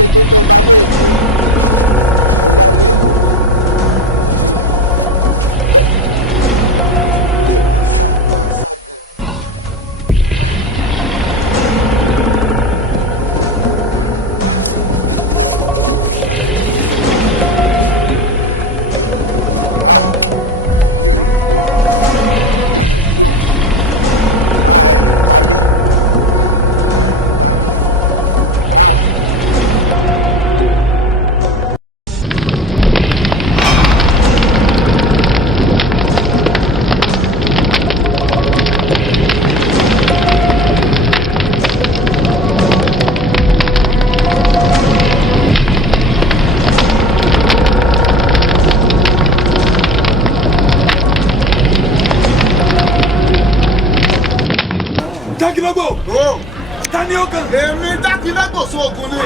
ṣe tó fẹ́ bá lè ní ọ̀làlẹ́ mọ̀ ní ilé wọ́n sá gan. Mi ò lè kú ẹ̀ lè pa mí. Èmi dákìlẹ́gbò sóògùn ni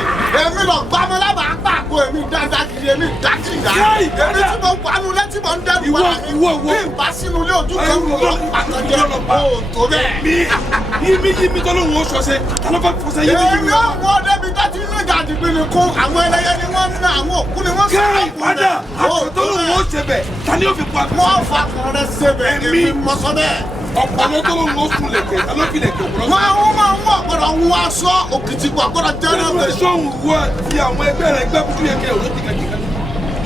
èmi lọ gbámọ́ lábàá pàpọ̀ èmi dáadáa kiri èmi dákìlá èmi tí mo panu létí mo ń dẹ́rù wá mi bí n bá sínú ilé ojú kan mo lọ pàtàkì o tó bẹ́ẹ̀. yími tọ́lọ́hún ó ṣọṣẹ́ tálọ́fà fọṣẹ́ yími. èmi ò wọ débi dájú ilé ìdàdìgbì ni kún àwọn ẹlẹ́yẹ ni wọ́n ń ná àwọn òkú ni wọ́n ń sọ padà àtọ̀tọ̀lọ́hún ó ṣe bẹ̀ tani ó fi pa. wọ́n fa kan rẹ ṣe bẹ̀ èmi mọ̀ sọ bẹ́ẹ̀. ọ̀pọ̀lọpọ̀ tọ́lọ́hún ó sun lẹ̀kẹ̀ tani ó fi lẹ̀kẹ̀ wọ́n. wọ́n gbọ́dọ̀ ń wá aṣọ òkìtìkọ̀ àgbọ̀dọ̀ jẹ́rẹ́ bẹ́ẹ̀. sọ́hun wá ti àwọn ẹgbẹ́ rẹ̀ gbẹ́ kútu yẹ kẹ́ ọ̀rọ̀ tìkàtìkà.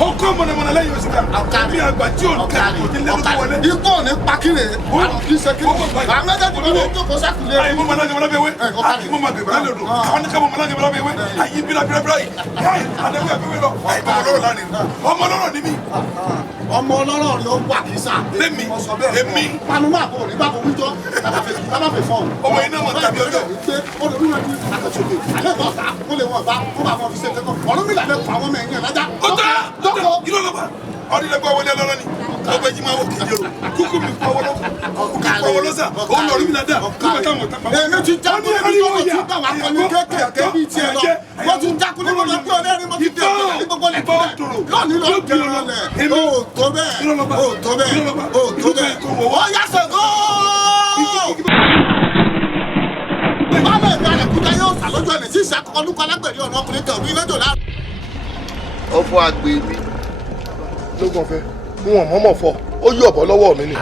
ọkọ mọ̀nàmọ̀nà lẹ́yìn oṣù kan. mi àgbà tí ò ní ká òjì lẹ́nu tó wọlé. ikú ò ní pakiri. àrùn kì í ṣe kiri. àmẹ́tẹ́tù ló ń jókòó sákìlẹ̀. ayi mo mana jẹmọlá bẹ wẹ ayi mo ma gbẹgbẹ lẹ do àwọn ní ká mo mana jẹmọlá bẹ wẹ ayi bira yìí ayi adébíyà bẹ wẹ lọ ayi ọmọ lọ́rọ̀ lánìí ọmọ lọ́rọ̀ ni mi. ọmọ lọ́rọ̀ ló wà kì í sà. èmi. panumọ àbò ní bàbá mi jọ bàbá mi fọ. ọmọ yìí náà mọ tàbí ọjọ́. olùdókòwò ní akẹ́sọ̀gbè alẹ́ bọ̀ ta ó lè wọ̀ bá ó bá wọn fi ṣe kẹ́kọ̀ọ́ ọ̀rọ̀ mi làdẹ́ pa àwọn mẹ́rin yẹn lájà. dọ́kọ̀ ìlú ọlọ́pàá ọdún lẹ́gbẹ́ wọlé ọlọ́rọ̀ ni ọgbẹ́ jí máa wọ kìí jẹ́rọ kúkú mi pọ̀wọ́ lọ́sà òun lọ́ọ̀rù mi nàdá nígbà táwọn ọ̀tá pa. èmi ti jákú ní ọjọ́ tí táwọn akọni kéékèèké bíi tiẹ̀ lọ wọ́n ti jákú ní ọjọ́ tí ọlẹ́rìí mo ti dé ọ̀gá ní gbogbo lẹ́kí lónìí ló ń kẹrọ lẹ̀ o tó bẹ́ẹ̀ o tó bẹ́ẹ̀ o tó bẹ́ẹ̀ o yà sẹ́gọ́. báwo ìgbà rẹ̀ kúta yóò sàlójú ẹni sí ìṣàkóso olúkọ alágbèrè ọ̀nà ọkùnrin kan bí lọ́jọ́ láàrú. ọ̀fọ̀ àgbègbè lógún ọ̀fẹ́ wọn mọ̀mọ́ fọ ó yọ̀bọ̀ lọ́wọ́ mi ni.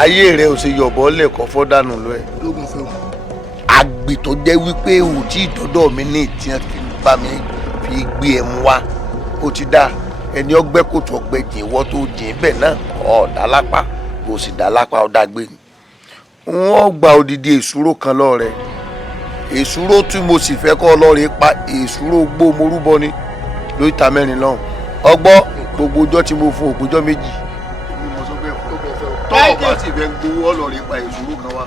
ayé rẹ ò ṣe yọ̀bọ̀ lẹ́kọ̀ọ́ fọ́dánù lọ ẹ̀. lógún ọ̀fẹ́ wọn. àgbè tó jẹ́ wípé ò tí ìdọ́dọ̀ mi ní ìtìyàn fi bá mi fi gbé ẹ̀ mú wá ó ti dá ẹni ọgbẹ́ kòtò ọgbẹ́ jìn ìwọ́ tó jìn bẹ́ẹ̀ náà ọ̀dà lápá kò sì dá lápá ọ̀dà gbé ni. wọ́n gba odidi èsúró kan lọ́ọ̀rẹ́ èsúró tí mo sì fẹ́ kọ́ ọlọ́ọ̀rẹ́ pa èsúró gbó morúbọ ni lóríta mẹ́rin lọ́hùn ọgbọ́ gbogbo ọjọ́ tí mo fún ògbójọ́ méjì. tọ́ọ̀ bá sì fẹ́ gbowó ọlọ́ọ̀rẹ́ pa èsúró kan wá.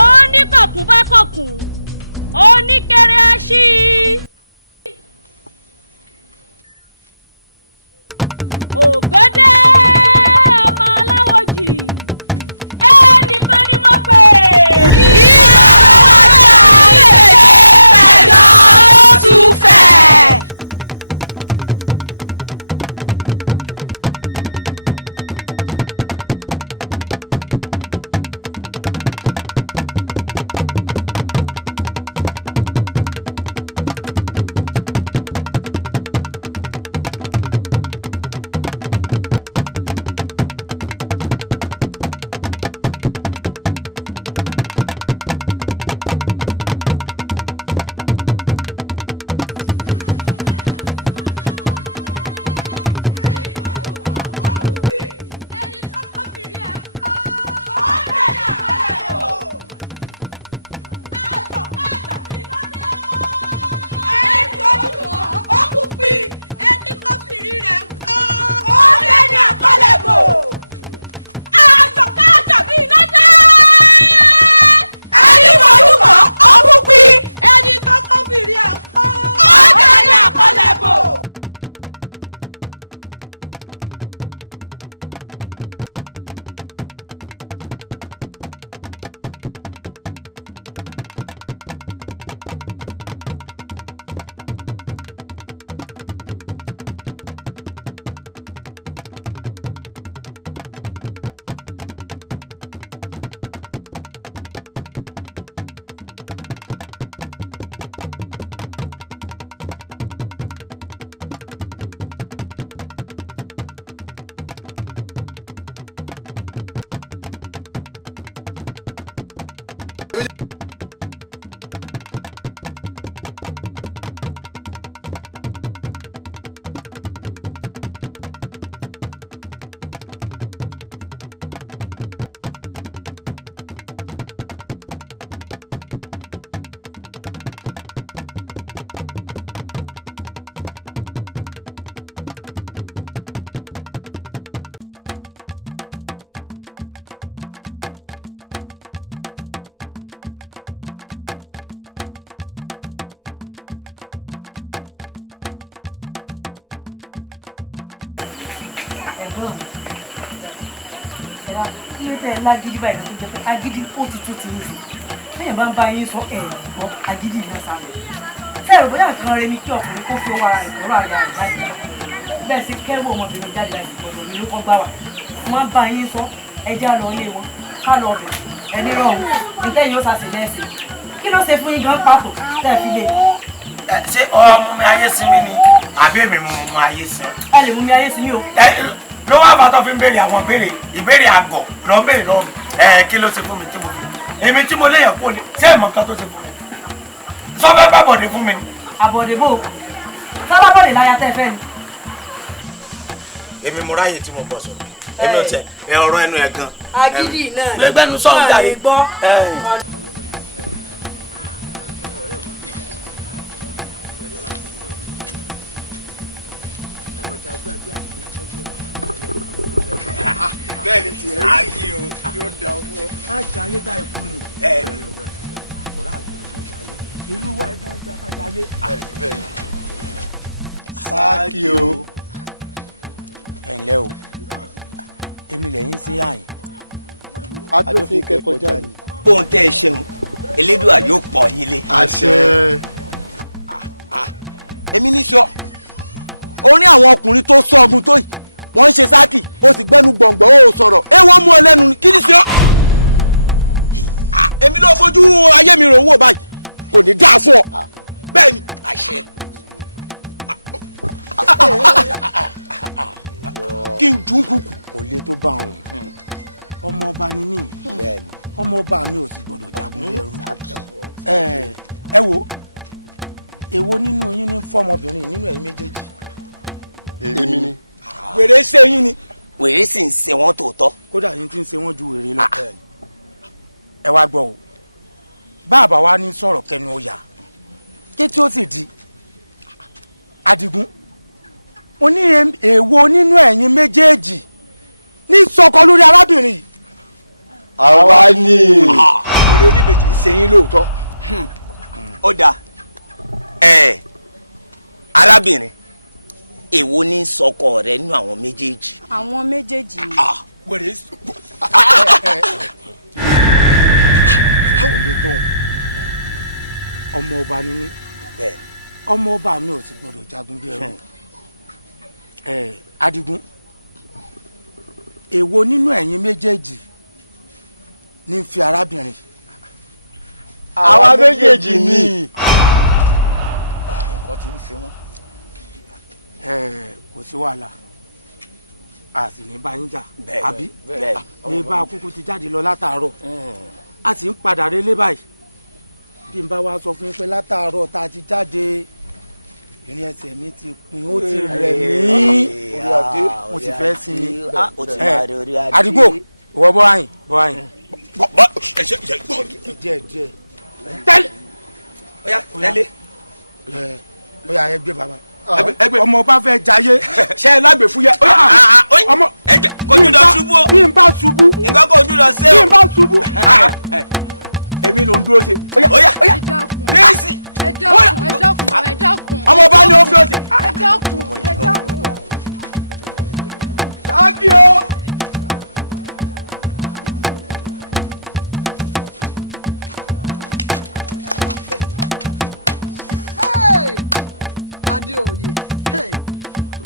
oníkọ̀kùn bá kọ̀kùn oníkéré aṣí. ògòdè ọmọ aláwòjì ẹnìkan ni mo pè. ìgbà lọ́wọ́ ṣá lè ṣe pẹ̀lú ló tún fẹ̀. Lágídí báyìí ló jẹ́ pé agídí ó ti tó ti ń sìn lẹ́yìn bá ń bá yín sọ gbọ́ agídí náà sáré sẹ́rù bóyá nǹkan rẹ ni kí ọkùnrin kó fi owó ara rẹ̀ lọ́rọ̀ àyà rẹ̀ jáde bẹ́ẹ̀ sì kẹ́rù ọmọbìnrin jáde láti gbọ́dọ̀ ní ló kọ́ gbá wà wọ́n bá yín sọ ẹja lọ ilé wọn ká lọ bẹ̀ ẹni rọrùn níta yóò sàṣì lẹ́sìn kí ló ṣe fún yín gan pàtó tẹ́ fi lè. ṣé ọmọ mi ayé sinmi ni àbí èmi mú ayé sin. ẹ lè mú mi ayé sinmi o. ló wá bàtọ́ fi ń béèrè àwọn ìbéèrè àgọ̀ lọ́ ń béèrè lọ́wọ́ mi kí ló ṣe fún mi tí mo fi èmi tí mo léyàn kó ni ṣé ìmọ̀ nǹkan tó ṣe fún mi sọ fẹ́ bá bọ̀dé fún mi ni. àbọ̀dé bò sábàbọ̀dé láyà tẹ́ fẹ́ ni. èmi mo ráyè tí mo bọ̀ sọ èmi ò tẹ ọ̀rọ̀ ẹnu ẹ̀ gan. agídí náà gbẹgbẹnu sọ̀rọ̀ jáde gbọ́. bẹ́ẹ̀ ni tiẹ̀ ákì o yóò dá ọmọ. kájà ayé dá ikú ni. ìlú wa ẹgbẹ́ ọjà kájà ayé. sáàkì o. ẹ ǹlẹ́ o èmi lẹ́yìn sí àyìn. adófin kẹ́kọ̀ọ́ jáde. bóun tẹ́ ẹ ṣeun elédùà yóò pọ̀ yín lé. àṣẹ. èmi ní sọ orin àwọn ọkùnrin tó sọ ọgùn tó yìí wọ́n ń ṣe sáàkì ó sì gbẹ́nu gbọ̀ngbọ̀n ó sọ̀rọ̀ ẹ wọ́n mú ọ lẹ́nu ni kí ni sọ. èmi ló fojú ayé mi rò wò báyìí kò ní dáa fún ọ bẹ́ẹ̀ ni. àṣẹ. kí n jù ú kùkù kò lè tó bá òun ọmọ ọba ni mí ọmọ ọba mi ò sì gbọdọ̀ jagun bí ẹrú. ẹ wo èwo nínú yín ní fọmọbìnrin nínú ẹ̀yin méjèèjì. èmi ni. wèrè ṣe yín ni. wèrè sì ń ṣe wọn tòótọ́. kódà yín ti ń ṣe wọ́n ju wèrè lọ. ẹ wá gbọ́ o bàbá wa ní sọ̀rọ̀ kẹnu ọ̀yà kétí ó sì di Adigun ó ní èwo nínú ẹ̀yin méjèèjì ní sọkọ lórí arábìnrin yìí. àwa ni. olórí oníbejì ń ṣe yín lóòótọ́. ó dáa arábìnrin èwo ní sọkọ rẹ nínú àwọn méjèèjì. àwọn méjèèjì ni. wèrè ọmọ ọba ni mí ọmọ ọba mi ò sì gbọdọ̀ jagun bí ẹrú. Adigun èwo nínú ẹ̀yin méjèèjì ní fi arábìnrin. àwa méjèèjì ni. nǹkan tí ń ṣe wọn. kò sí wàhálà a sì ní bá yín jà àbí ní bá kúkú ti jáde lọ látàárọ̀ a sì ń padà relé báyìí bí n bá wá sọ fún yín pé látàárọ̀ tá a ti jáde ìrìn ẹsẹ̀ mi ti pin ó ti rẹ̀ mí mo sì fẹ́ sinmi. Àdìgbò ìwọ bọ́ àyìn bọ́ àyìn. díẹ̀ díẹ̀. tẹ́lẹ̀. ọ̀yá tẹ́lẹ̀. ọ̀yá ẹ gbé bàbá. ọmọ ọba fẹ́ jayé ṣe é lágbè fúyẹ́. ọmọ ẹgbẹ́ kojú lọ ṣubú o. bí n bá ṣubú. nǹkan kojú lọ ṣe o. bí n bá ṣubú. èmi ló ń dúró ṣe. ọ̀yá ẹ dákun bíìsì. ẹ dákun ẹ dákun ẹ dákun. ọmọ ọba ni ó fi ọ̀sẹ̀. ẹ dákun ẹ dákun. sáàkì o. Adéoyè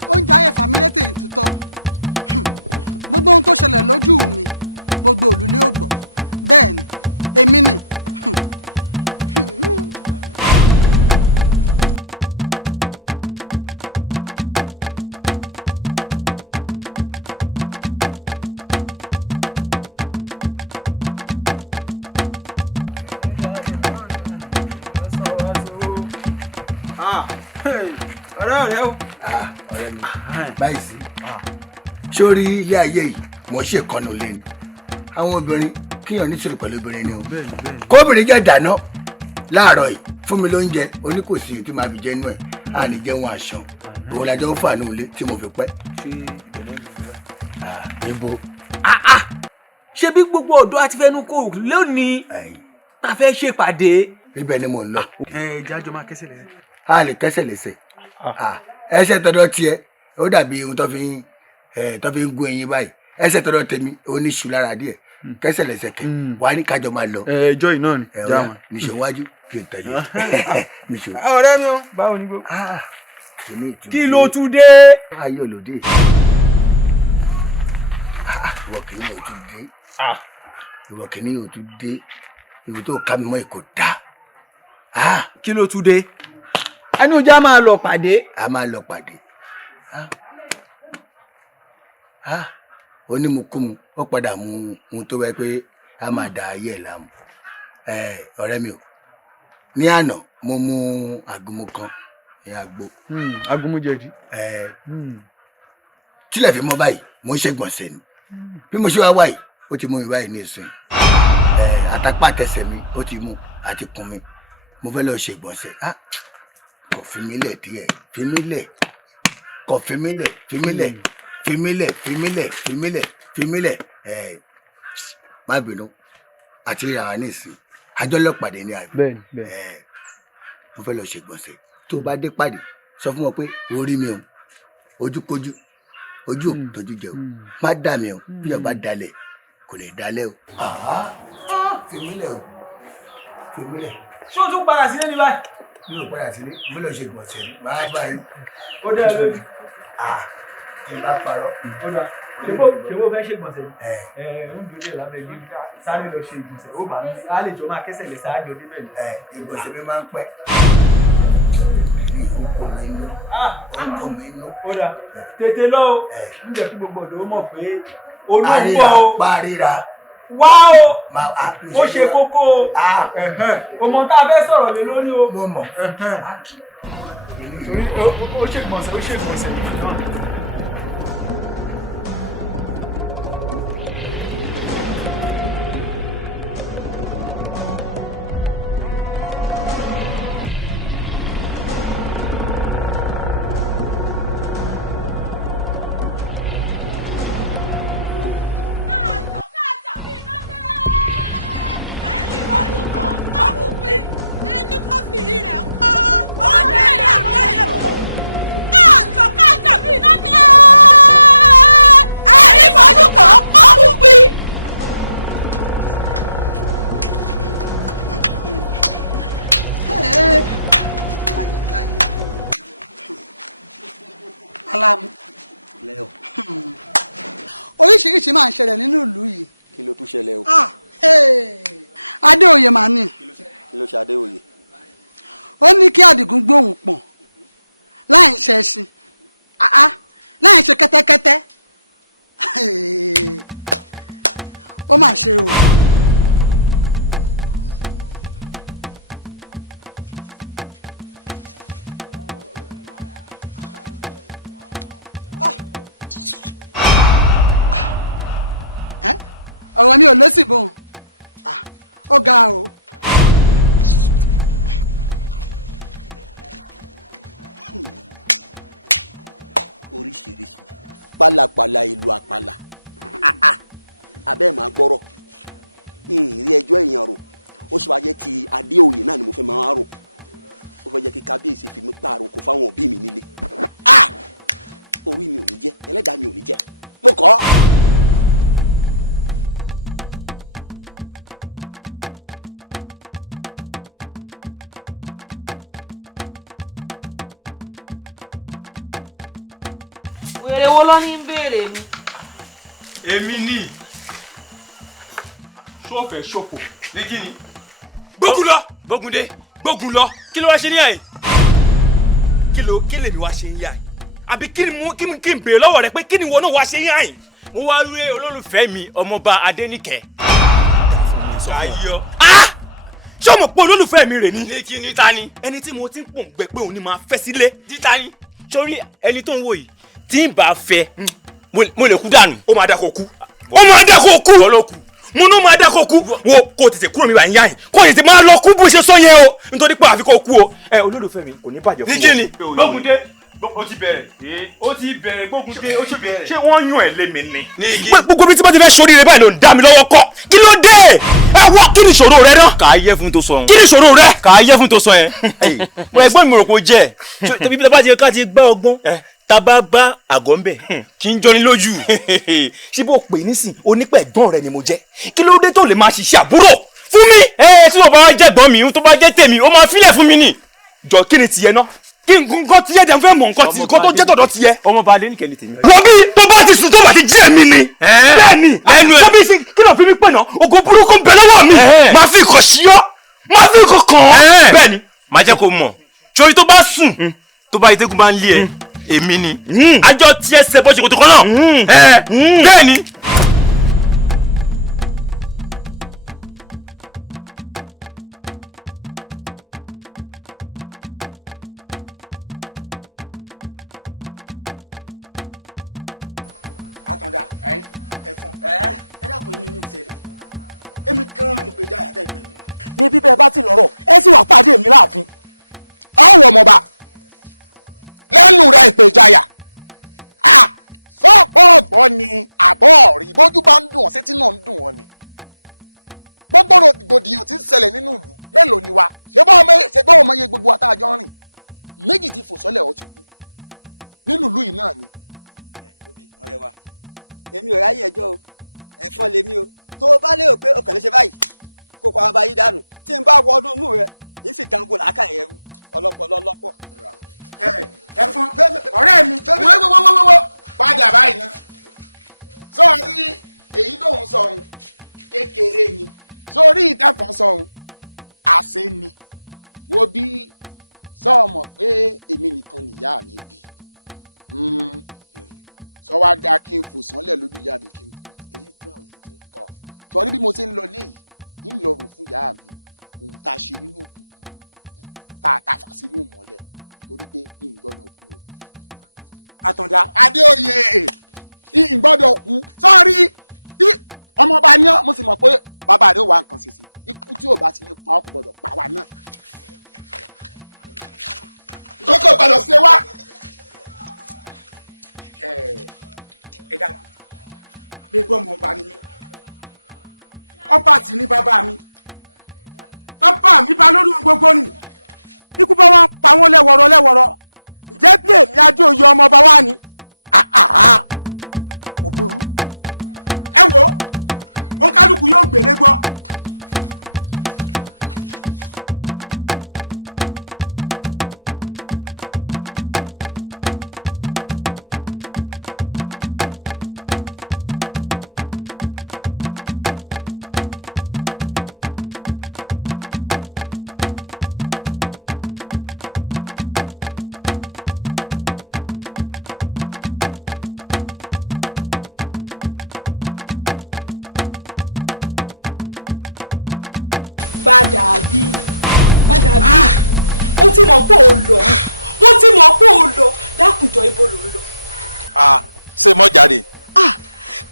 oúnjẹ ayé fàmílétè ìtútọ́ gbogbo ohun tó ṣẹlẹ̀ lójú mi gbogbo òlùlé ò gbọ́ bẹ́ẹ̀ ni èmi ni. ọ̀rẹ́ o. ọ̀rẹ́ mi báyìí sí sórí ilé ayé yìí mo ṣe kọ́nu lé ni àwọn obìnrin kíyàn níṣòro pẹ̀lú obìnrin ni o kóbìnrin jẹ́ dáná láàárọ̀ yìí fún mi lóúnjẹ oníkòsí tí màá fi jẹ́ inú ẹ̀ á ní jẹun àṣàn òun làjọ ń fà nù ilé tí mo fi pẹ́. níbo. ṣé bí gbogbo ọ̀dọ́ àti fẹnu kò lónìí ta fẹ́ ṣèpàdé. ibẹ̀ ni mò ń lọ. jájọ máa kẹsẹ̀ lẹ́sẹ̀. a lè kẹsẹ̀ lẹ́sẹ̀ ẹsẹ̀ tọ̀dọ̀ tiẹ̀ ó dàbí ohun tó fi ń gún ẹyin báyìí ẹsẹ̀ tọ̀dọ̀ tèmi oníṣu lára díẹ̀ kẹsẹ̀ lẹ́sẹ̀ kẹ wà ní kájọ máa lọ. ẹjọ́ iná ni jáwọn níṣẹ́ wájú kí n tẹ̀lé. ọ̀rẹ́ mi o báwo ni gbogbo. kí ló tún dé. ayé olóde ìwọ kìíní ò tún dé ìwọ kìíní ò tún dé ìwọ tó ká mi mọ́ èkó dá. kí ló tún dé. ẹni ojú a máa lọ pàdé. a máa lọ pàdé. onímùkúmu ó padà mú un tó wẹ́ pé a máa da ayé ẹ̀ láàmú. ọ̀rẹ́ mi ò ní àná mo mú àgúnmu kan ní àgbo. àgúnmu jẹ̀dí. tílẹ̀ fi mọ́ báyìí mo ń ṣègbọ̀nsẹ̀ ni bí mo ṣe wá wáyìí ó ti mú mi báyìí ní ìsìn àtàpá àtẹsẹ̀ mi ó ti mú àti kùn mi mo fẹ́ lọ ṣègbọ̀nsẹ̀ kò fi mí lẹ̀ díẹ̀ fi mí lẹ̀ kò fi mí lẹ̀ fi mí lẹ̀ fi mí lẹ̀ fi mí lẹ̀ fi mí lẹ̀ fi mí lẹ̀ má bínú àti ìràwá ní ìsìn àjọ lọ́pàdé ní àgbẹ̀. bẹ́ẹ̀ni. mo fẹ́ lọ ṣègbọ̀nsẹ̀ tó bá dé pàdé sọ fún wọn pé orí mi o ojúkojú ojú tójú jẹ o má dà mí o bí ọba dalẹ̀ kò lè dalẹ̀ o. fi mí lẹ̀ o fi mí lẹ̀. ṣé o tún padà sílé ní báyìí. mi ò padà sílé mo lọ ṣègbọ̀nsẹ̀ ni máa bá yín. ó dẹ́ lórí. kí n bá parọ́. ó dà ṣé wo fẹ́ ṣègbọ̀nsẹ̀ ni. ń dúró lábẹ́ bí sáré lọ ṣe ìgbọ̀nsẹ̀ ó bá mi á lè jọ máa kẹ́sẹ̀ lẹ̀ sáájọ débẹ̀ ni. ìgbọ̀nsẹ̀ mi máa ń pẹ́. ó dà tètè lọ o ń jẹ́ kí gbogbo ọ̀dọ́ mọ̀ pé olóńgbò o paríra wá o ó ṣe kókó o ọmọ tá a fẹ́ sọ̀rọ̀ lé lórí o. mo mọ̀. torí ó ṣègbọ̀nsẹ̀ ó ṣègbọ̀nsẹ̀ náà. Oríṣiríṣi máa ń ṣẹlẹ̀ nínú ìlú yìí. Kí ló tún ṣẹlẹ̀ o? Adéoyè máa ní. Kí ló ṣe Adéoyè? Ó ní kí Àdìgún gbóhùn pọ̀n láì ṣe ẹṣin láì ṣe kẹ́tẹ́kẹ́tẹ́. Ó mà ṣe o. Ọ̀rọ̀ mi ò lésìbọn ó ga o. Oríṣiríṣi pálapàla ìlú àpàlà abẹ́ máa gbọ́rọ̀ ìrìn ẹjọ́ èèyàn rò ó ṣe wá jẹ́ ti Adéoyè náà ni mo fẹ́ máa rò ó fẹ́ jẹ́ kí kábíyèsí fi mí pààrọ̀ kó fáwọn òbí mi nílé orí mi ò ní jẹ́ ẹlẹ́dàá mi ò ní jẹ́ mo kọ́. wèrè wo ló ní ń béèrè mi. èmi ni ṣọ́ọ̀fẹ̀ ṣọ́pọ̀ ní kí ni. gbógun lọ gbógun dé gbógun lọ kí ló wá ṣe ní àyè. kí lèmi wá ṣe ń yá ẹ àbí kí n béèrè lọ́wọ́ rẹ pé kí ni ìwọ náà wá ṣe ń yá ẹ. mo wá rí olólùfẹ́ mi ọmọọba Adéníkẹ́. ayọ̀ ṣé mọ̀ pé olólùfẹ́ mi rè ní. ní kí ni ta ni. ẹni tí mo ti ń pòǹgbẹ pé òun ni máa fẹ́ sílé. títa ni. sórí ẹni tó ń wò yìí tí ń bá fẹ́ mo lè kú dànù. ó máa dá kó kú. ó máa dá kó kú. ọlọ́kù mo ní ó máa dá kó kú. wo kó tètè kúrò mi wà ń yá yìí kó tètè máa lọ kú bó ṣe sọ yẹn o nítorí pé àfi kó kú o. olólùfẹ́ mi kò ní bàjẹ́ fún ní kí ni. Gbógúndé ó ti bẹ̀rẹ̀ Gbógúndé ó ti bẹ̀rẹ̀. ṣé wọ́n yàn ẹ́ lé mi ni. gbogbo bí tí wọ́n ti fẹ́ sórí rẹ báyìí ló ń dá mi lọ́wọ́ kọ́ kí ló dé. ẹ wá kí ni ìṣòro rẹ náà. kà á yẹ fún tó sọ yẹn. kí ni ìṣòro rẹ. kà á yẹ fún tó sọ yẹn. mo ẹ̀gbọ́n mi rò kó jẹ́. tẹbi bí a bá ti gbá ọgbọ́n taba bá àgọ́ ń bẹ̀ kí n jọni lójú. ṣé bó pè nísìn onípẹ̀gbọ́n rẹ ni mo jẹ́ kí ló dé tó lè máa ṣiṣẹ́ àbúrò fún mi. tí o bá jẹ́ gbọ́n mi tó bá jẹ́ tèmi ó máa filẹ̀ fún mi ni. jọ kí ni tìyẹ náà kí nǹkan tiẹ̀ dẹ̀ fẹ́ mọ̀ nǹkan tó jẹ́ tọ̀dọ̀ tiẹ̀. ọmọ bá lé nìkẹ́ ni tèmi. wọ́n bí tó bá ti sùn tó bá ti jí èmi ni. bẹ́ẹ̀ ni tó bí kí ló fi mí pè náà ògùn burúkú ń bẹ lọ́wọ́ mi. máa fi kàn sí ọ́ máa fi kàn kàn ọ́. bẹ́ẹ̀ ni màá jẹ́ kó mọ̀ sórí tó bá sùn tó bá ìtẹ́kùn bá ń lé ẹ èmi ni àjọ tiẹ̀ ṣe bó ṣe kò tó kọ́ náà. bẹ́ẹ̀ ni. Àtàndá ẹfun ẹ dàpọ̀ yín ní ìṣẹ̀lẹ̀ èmi gan-an ní ìpèjà àyàtọ̀ ìpè mi. ní bíbẹ́ bá ti lọ́rọ̀ ẹ sì wà pàdé mi láàfin. ọ̀wọ̀ ọmọba lẹ́nu rẹ̀ ìpèjáyà sọ́ọ̀pọ̀ ọ̀gbọ́n ni àbọ̀ rí bójú bá ń dùn ọ́ sétí náà ń dùn ọ́ ni. gbogbo rògbòdìyàn tí ń ṣẹlẹ̀ nínú ìlú mélòó ni wa ṣé bá ọmọ yẹ gbogbo àtàjọ rìn méjì tí fò sọ́lẹ̀ ọ ti kú nínú ìlú yìí náà ni. ọ̀rẹ́ wa èmi ò ráyè ẹjọ́ o ẹ̀fọn lèmi o tó o bá lérò pé o kàn lè ṣe báyìí kó kọ́ abáyé dànù tí n bá wọ ọdún inú rẹ yìí sì dánwò làákà yẹn rú ọlọ́pọ̀. ẹ̀fọn ọ̀rẹ́ mi wọ́wọ́wọ́wọ́ padà báyìí ná sọ́ọ́rí èyí tó ń sọ ohun kékeré ni sórí ìtẹ̀fọ́n sọ ohun àṣẹ ni wo bí sọ́ọ̀mọ̀ pé èmi nìkan nìyá mi bí sọ wá dá kí n fò sánlẹ̀ lójú ìyá mi kí n kú tọ̀ sọrí bí mo ṣe ń lọ léyìí ń lọ rò fún ìyá mi ohun tá a ṣe nínú òkùnkùn tá a tàfà sínú ìmọ́lẹ̀ torí pé n gbọ́dọ̀ kú o. Àtàndá. Adéoyè n gbọ́dọ̀ kú sọ́ọ́rí bí ọmọọba ní mo sì mọ̀ pé bàbá rẹ̀ wà nǹkan ṣèṣe ikú tí ò bá ti ní pa ọ́ kò gbọ́dọ̀ pa wá náà. ìkókò gbọ́dọ̀ ṣe wá. ẹ dákun bí gbọ́ ọmọ ọba ni mí ọba tí ní bàbá mi bá lórí ohun gbogbo ni ikú bá wọn pa wọn lẹ́wọ̀rọ̀ ǹjẹ́ bí èmi Adéoyè ọmọ ọba wa ni kò burú ẹ wo òun kálukú yóò gbélé gbọ́. Padà bí mo ti mọ̀ pé o lọ dákùnjọ ibo ló ń lọ. ṣé mo jáde.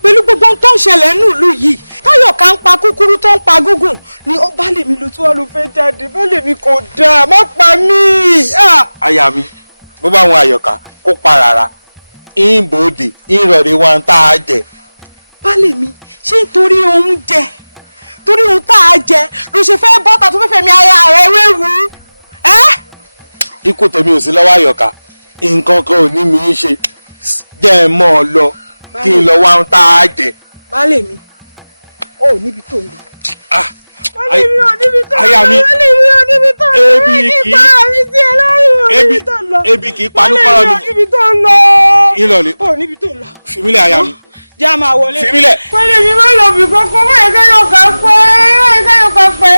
pẹ̀lú gbogbo ohun tó ń ṣẹlẹ̀ nínú ìlú yìí táyọ̀ ká ń pa kúkúrú tó ń pa gúngùn ni ó bá lèmi ló tí wọ́n ló fẹ́ jáde bá lèmi kò dáa má pa mí. aya mi bó bá wọn àyọkà kó pa rárá ìbòde ìrọ̀rẹ́ wọn tá a jẹ. bá lèmi ṣé nítorí oúnjẹ torí ohun tá a jẹ ló ṣe fẹ́ bọ́ta tó fẹ́fẹ́ mi aya rẹ̀ wéwu. ikú tèmi ò sí lọ́wọ́ àyọ̀ká nǹkan kan ò ní mi í ṣe jẹ́ ẹ mọ́ ọ lọ kí n lọ wá ohun tá a jẹ. baálé mi ò níbi tó ń lọ. baálé mi ò níbi tó ń lọ. baálé mi ò níbi tó ń lọ. ebi kì í panú kọ́rọ́ mi. baálé mi ò níbi tó ń lọ. ìlọ̀lẹ̀ ò níbi tó ń lọ. fìmílẹ̀ aya mi. jẹ́ a máa wọlé. fìmílẹ̀. baálé mi má lọ bí kọ́kọ́ báyìí káyọ̀ ká pẹ́.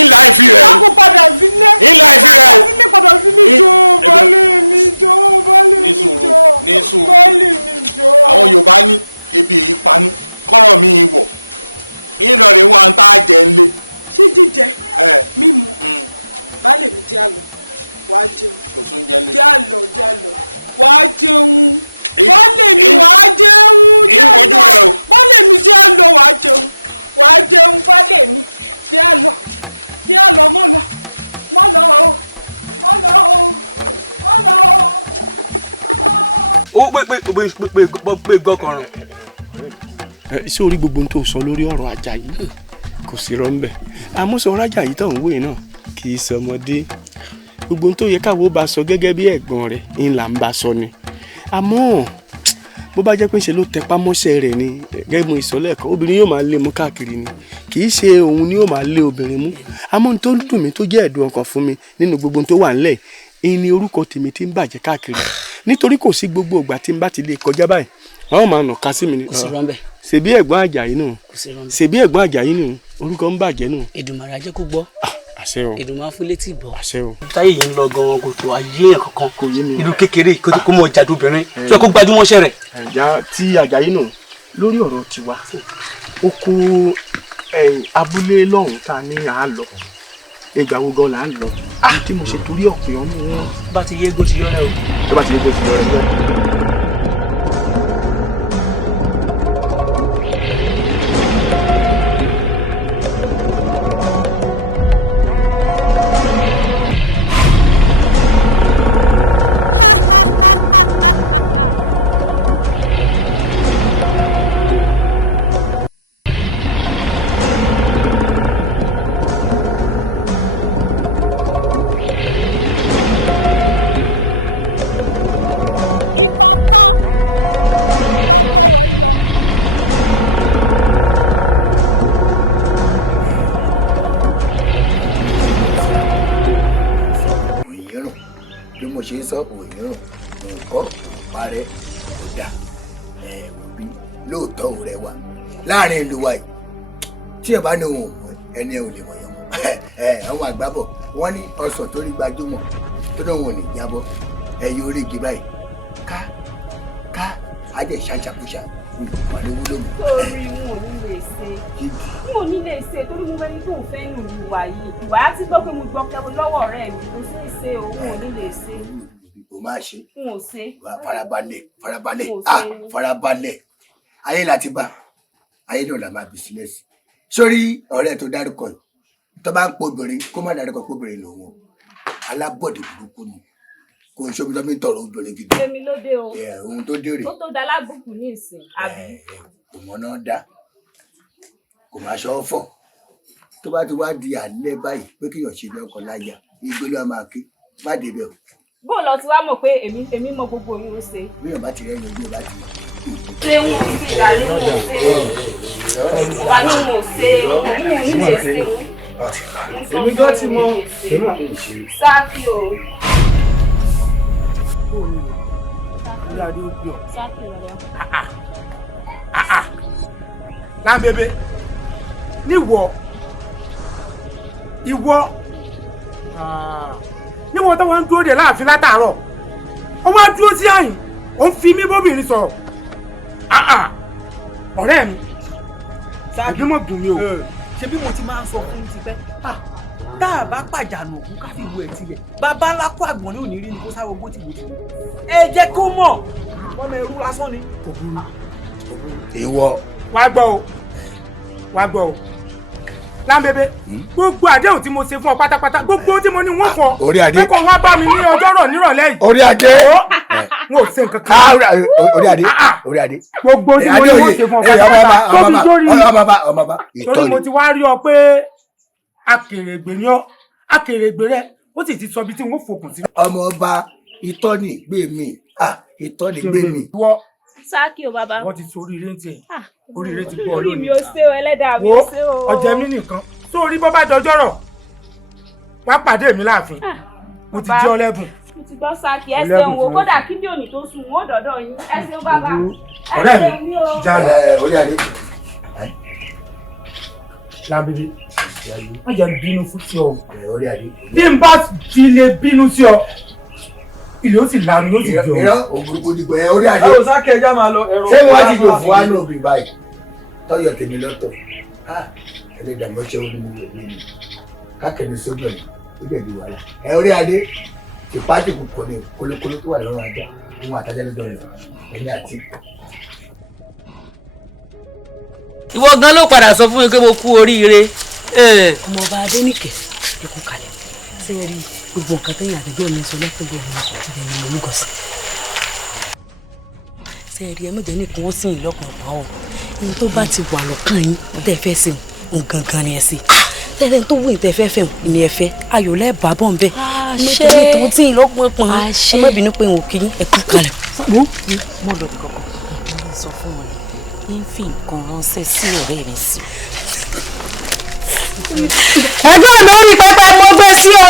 ìlà ìfi rẹ̀. jákò padà sílé. ìlà ìfi rẹ̀. padà sílé jọ baálé mi jọ baálé mi jọ. ní sùúrù baálé mi jọ. àwọn Yorùbá ní ebi èyí panú kọ́rọ̀ mi wọ̀ ìrọ̀rẹ́ wọn tá a jẹ ńlé. ṣé jíjẹ mímu baálé mi jẹ́ àlọ́ wàá jẹun kò sóúnjẹ lé. jẹ́ àlọ́ wàá jẹun baálé mi wàá jẹun baálé mi jẹ́ àlọ́ wàá jẹun baálé mi jẹ́ àlọ́ mọ́ lọ ó pé gbọ́kànràn. ṣé orí gbogbo ohun tó sọ lórí ọ̀rọ̀ Àjàyí kò sí rọ́ ń bẹ̀ àmọ́ sọ ọ̀rọ̀ Àjàyí tó ń wòye náà kì í sọmọdé gbogbo ohun tó yẹ káwọ́ bá sọ gẹ́gẹ́ bí ẹ̀gbọ́n rẹ̀ ń là ń bá sọ ni àmọ́ bó bá jẹ́ pé ṣe ló tẹpá mọ́ṣẹ́ rẹ̀ ni gẹ́gẹ́ bí ìsọ̀lẹ̀ kan obìnrin yóò máa lé mú káàkiri ni kì í ṣe òun ni yóò máa lé obìnrin mú àmọ́ ohun tó ń dùn mí tó jẹ́ ẹ̀dùn ọkàn fún mi nínú gbogbo ohun tó wà ńlẹ̀ ìyẹn ni orúkọ tèmi ti ń bàjẹ́ káàkiri nítorí kò sí gbogbo ìgbà tí n bá ti lè kọjá báyìí àwọn máa nà ká sí mi ni ṣèbí ẹ̀gbọ́n Àjàyí nù orúkọ ń bàjẹ́ nù. Èdùmàrè ajẹ́ kó gbọ́ àṣẹ o Èdùmàrè fún létí ìbọ̀ àṣẹ o. táyé yìí ń lọ gan-an kò tó ayé ẹ̀ kankan kò yé mi ìlú kékeré kó mọ ọjà dóbìnrin tí wọ́n kó gbajúmọ̀ṣẹ́ rẹ̀. ẹ̀já tí Àjàyí nù lórí ọ̀rọ̀ tiwa ó kó abúlé lọ́hùn tá a ní à á lọ ìgbà wo gan là ń lọ tí mo ṣe torí ọ̀pẹ ọ̀nà wọn. bá ti yé gbó ti yọ rẹ o. tó bá ti yé gbó ti yọ rẹ. láàrin ìlú wa yìí tí ẹ bá ní òun mọ ẹni ẹ ò lè mọ yẹn mọ àwọn àgbàbọ̀ wọ́n ní ọsàn tó rí gbajúmọ̀ tó náà wọn ò lè jábọ́ ẹ̀yìn orí igi báyìí ká ajẹ ṣàṣàkóṣà wà ní wúlò mọ. torí mo ní lè ṣe torí mo mẹ́ni tó ń fẹ́ nù ìwà yìí ìwà á ti gbọ́ pé mo gbọ́ kẹ́wọ́ lọ́wọ́ ọ̀rẹ́ mi kò sí ṣe òun ò ní lè ṣe. kò máa ṣe. n ò ṣe. farabalẹ̀ ayé láti bá ayé náà la máa bìsínẹ́sì sórí ọ̀rẹ́ tó dárúkọ yìí tó bá ń pọ obìnrin kó má dárúkọ pé obìnrin lòun alábọ̀dé burúkú ni kò ń ṣomi tó fi ń tọrọ obìnrin gidi. èmi ló dé o. ohun tó dé rè. ó tó da lábùkù ní ìsìn àbí. kò mọ náà dá kò máa ṣọ́ fọ̀ tó bá ti wá di alẹ́ báyìí pé kéèyàn ṣe lọ́kọ̀ láyà igbó ló máa ké má débẹ̀ o. bó lọ ti wá mọ̀ pé èmi mọ gbogbo oyún ṣe. bí yóò bá ti rẹ́ ní ojú bá ti ṣé wọn ò sí ìdálé wọn ò ṣe wà ní wọn ò ṣe òun ò ní lè ṣe èmi gan ti mọ sáàkì o. Lámbébé níwọ tó wọ́n ń dúró dè láàfin látàárọ̀ ó máa dúró sí àyìn ó ń fi mí bóbìnrin sọ̀rọ̀ ọ̀rẹ́ mi ṣáàbí mọ̀ dùn mí o. ṣé bí mo ti máa ń sọ fún ti pẹ́ tá a bá pàjánù òkú ká fi ìlú ẹ̀ tilẹ̀ bàbá ńlá kó àgbọ̀n ní òní rí ni kó sáré ogbó ti wò ó ẹ jẹ́ kó mọ̀ ọmọ ẹrú lásán ni. ìwọ. wá gbọ́ o Lámbébé gbogbo àdéhùn tí mo ṣe fún ọ pátápátá gbogbo tí mo ní wọ́n fọ orí adé pé kò wá bá mi ní ọjọ́rọ̀ nírọ̀lẹ́ yìí. orí adé wọn ò ṣe nǹkan kan. orí adé gbogbo tí mo ní wọ́n ṣe fún ọ pátápátá tó fi dórí torí mo ti wá rí ọ pé akèrègbè ni ọ akèrègbè rẹ ó sì ti sọ ibi tí wọ́n fòkùn sí. ọmọ ọba ìtọ́ni gbé mi ìtọ́ni gbé mi. sáàkì o bàbá. wọ́n ti sọ oríire ń tiẹ̀ oríire ti bọ́ lónìí. orí mi ò ṣe o ẹlẹ́dàá mi ò ṣe o. ọ̀jẹ̀ mi nìkan sórí bọ́ bá dọjọ́rọ̀ wá pàdé mi láàfin mo ti jẹ́ ọ lẹ́bùn. mo ti gbọ́ sáàkì ẹ ṣeun wo kódà kí ní òní tó sùn wọ́n dọ̀dọ̀ yín ẹ ṣeun bàbá. ọ̀rẹ́ mi jáde. orí adé. Lámbébé má jẹ́ bínú fún sí ọ. bí n bá fi lè bínú sí ọ ilé ó sì lanu yóò sì jọ. ìrọ ògùnkùn dìgbò yẹn orí adé. àwọn sákẹ́ ẹja máa lọ ẹ̀rọ. ṣé wọ́n ti jò fún wa ní òbí báyìí tọ́yọ̀ tèmi lọ́tọ̀ ẹlẹ́dàá mọ́ṣẹ́ ó ní mi ò ní mi kákẹ́ni sójú ọ̀nà ó dẹ̀ di wàhálà ẹ orí adé ìpáàtì kò ní kólókóló tó wà lọ́rùn ajá òun àtajá lọ́dọ̀ rẹ̀ ẹ̀yìn àti. ìwọ gan ló padà sọ fún mi pé mo kú oríire. ọmọọba Adéníkẹ́ ẹ kú kalẹ̀ ṣé ẹ rí gbogbo nǹkan tẹ́yìn àtijọ́ mi sọ lọ́kùnrin ìbẹ̀ ni mo mú gọ̀ sí. ṣé ẹ rí ẹ mọ̀jẹ̀ nìkan ó sì ń lọ́kàn pa ọ́ ní tó bá ti wà lọ́kàn yín tẹ́ ẹ fẹ́ ṣe òun gangan ni ẹ ṣe tẹ́lẹ̀ tó wù ní tẹ́ fẹ́ fẹ́ ni ẹ fẹ́ ayọ̀ lẹ́ẹ̀bà bọ̀ ń bẹ́ nítorí tó tí ì lọ́gbọ̀n pọ̀n ẹ má bínú pé n ò kí yín ẹ kú kalẹ̀. mo lọ kọkọ sọ fún wọn ní fi nǹkan ránṣẹ́ sí ọ̀rẹ́ mi sí. ẹgbẹ́ mi orí pẹpẹ mo gbé sí o.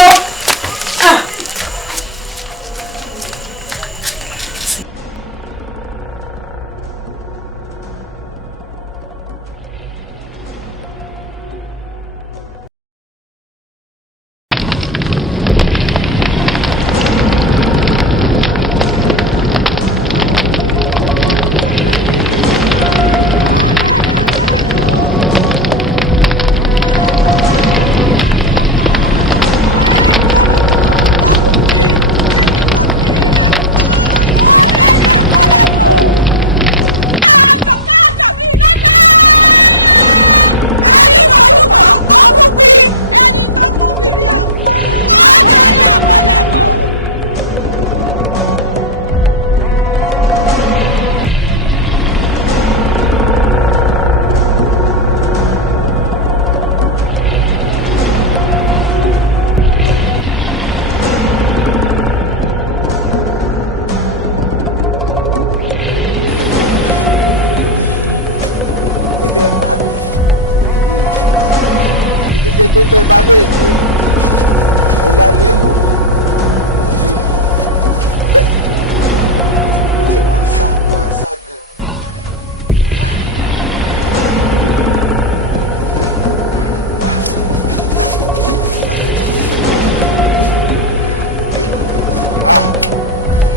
pẹ́ bá lè ní ọ̀làlẹ́ mú mi wọ́n sá gan.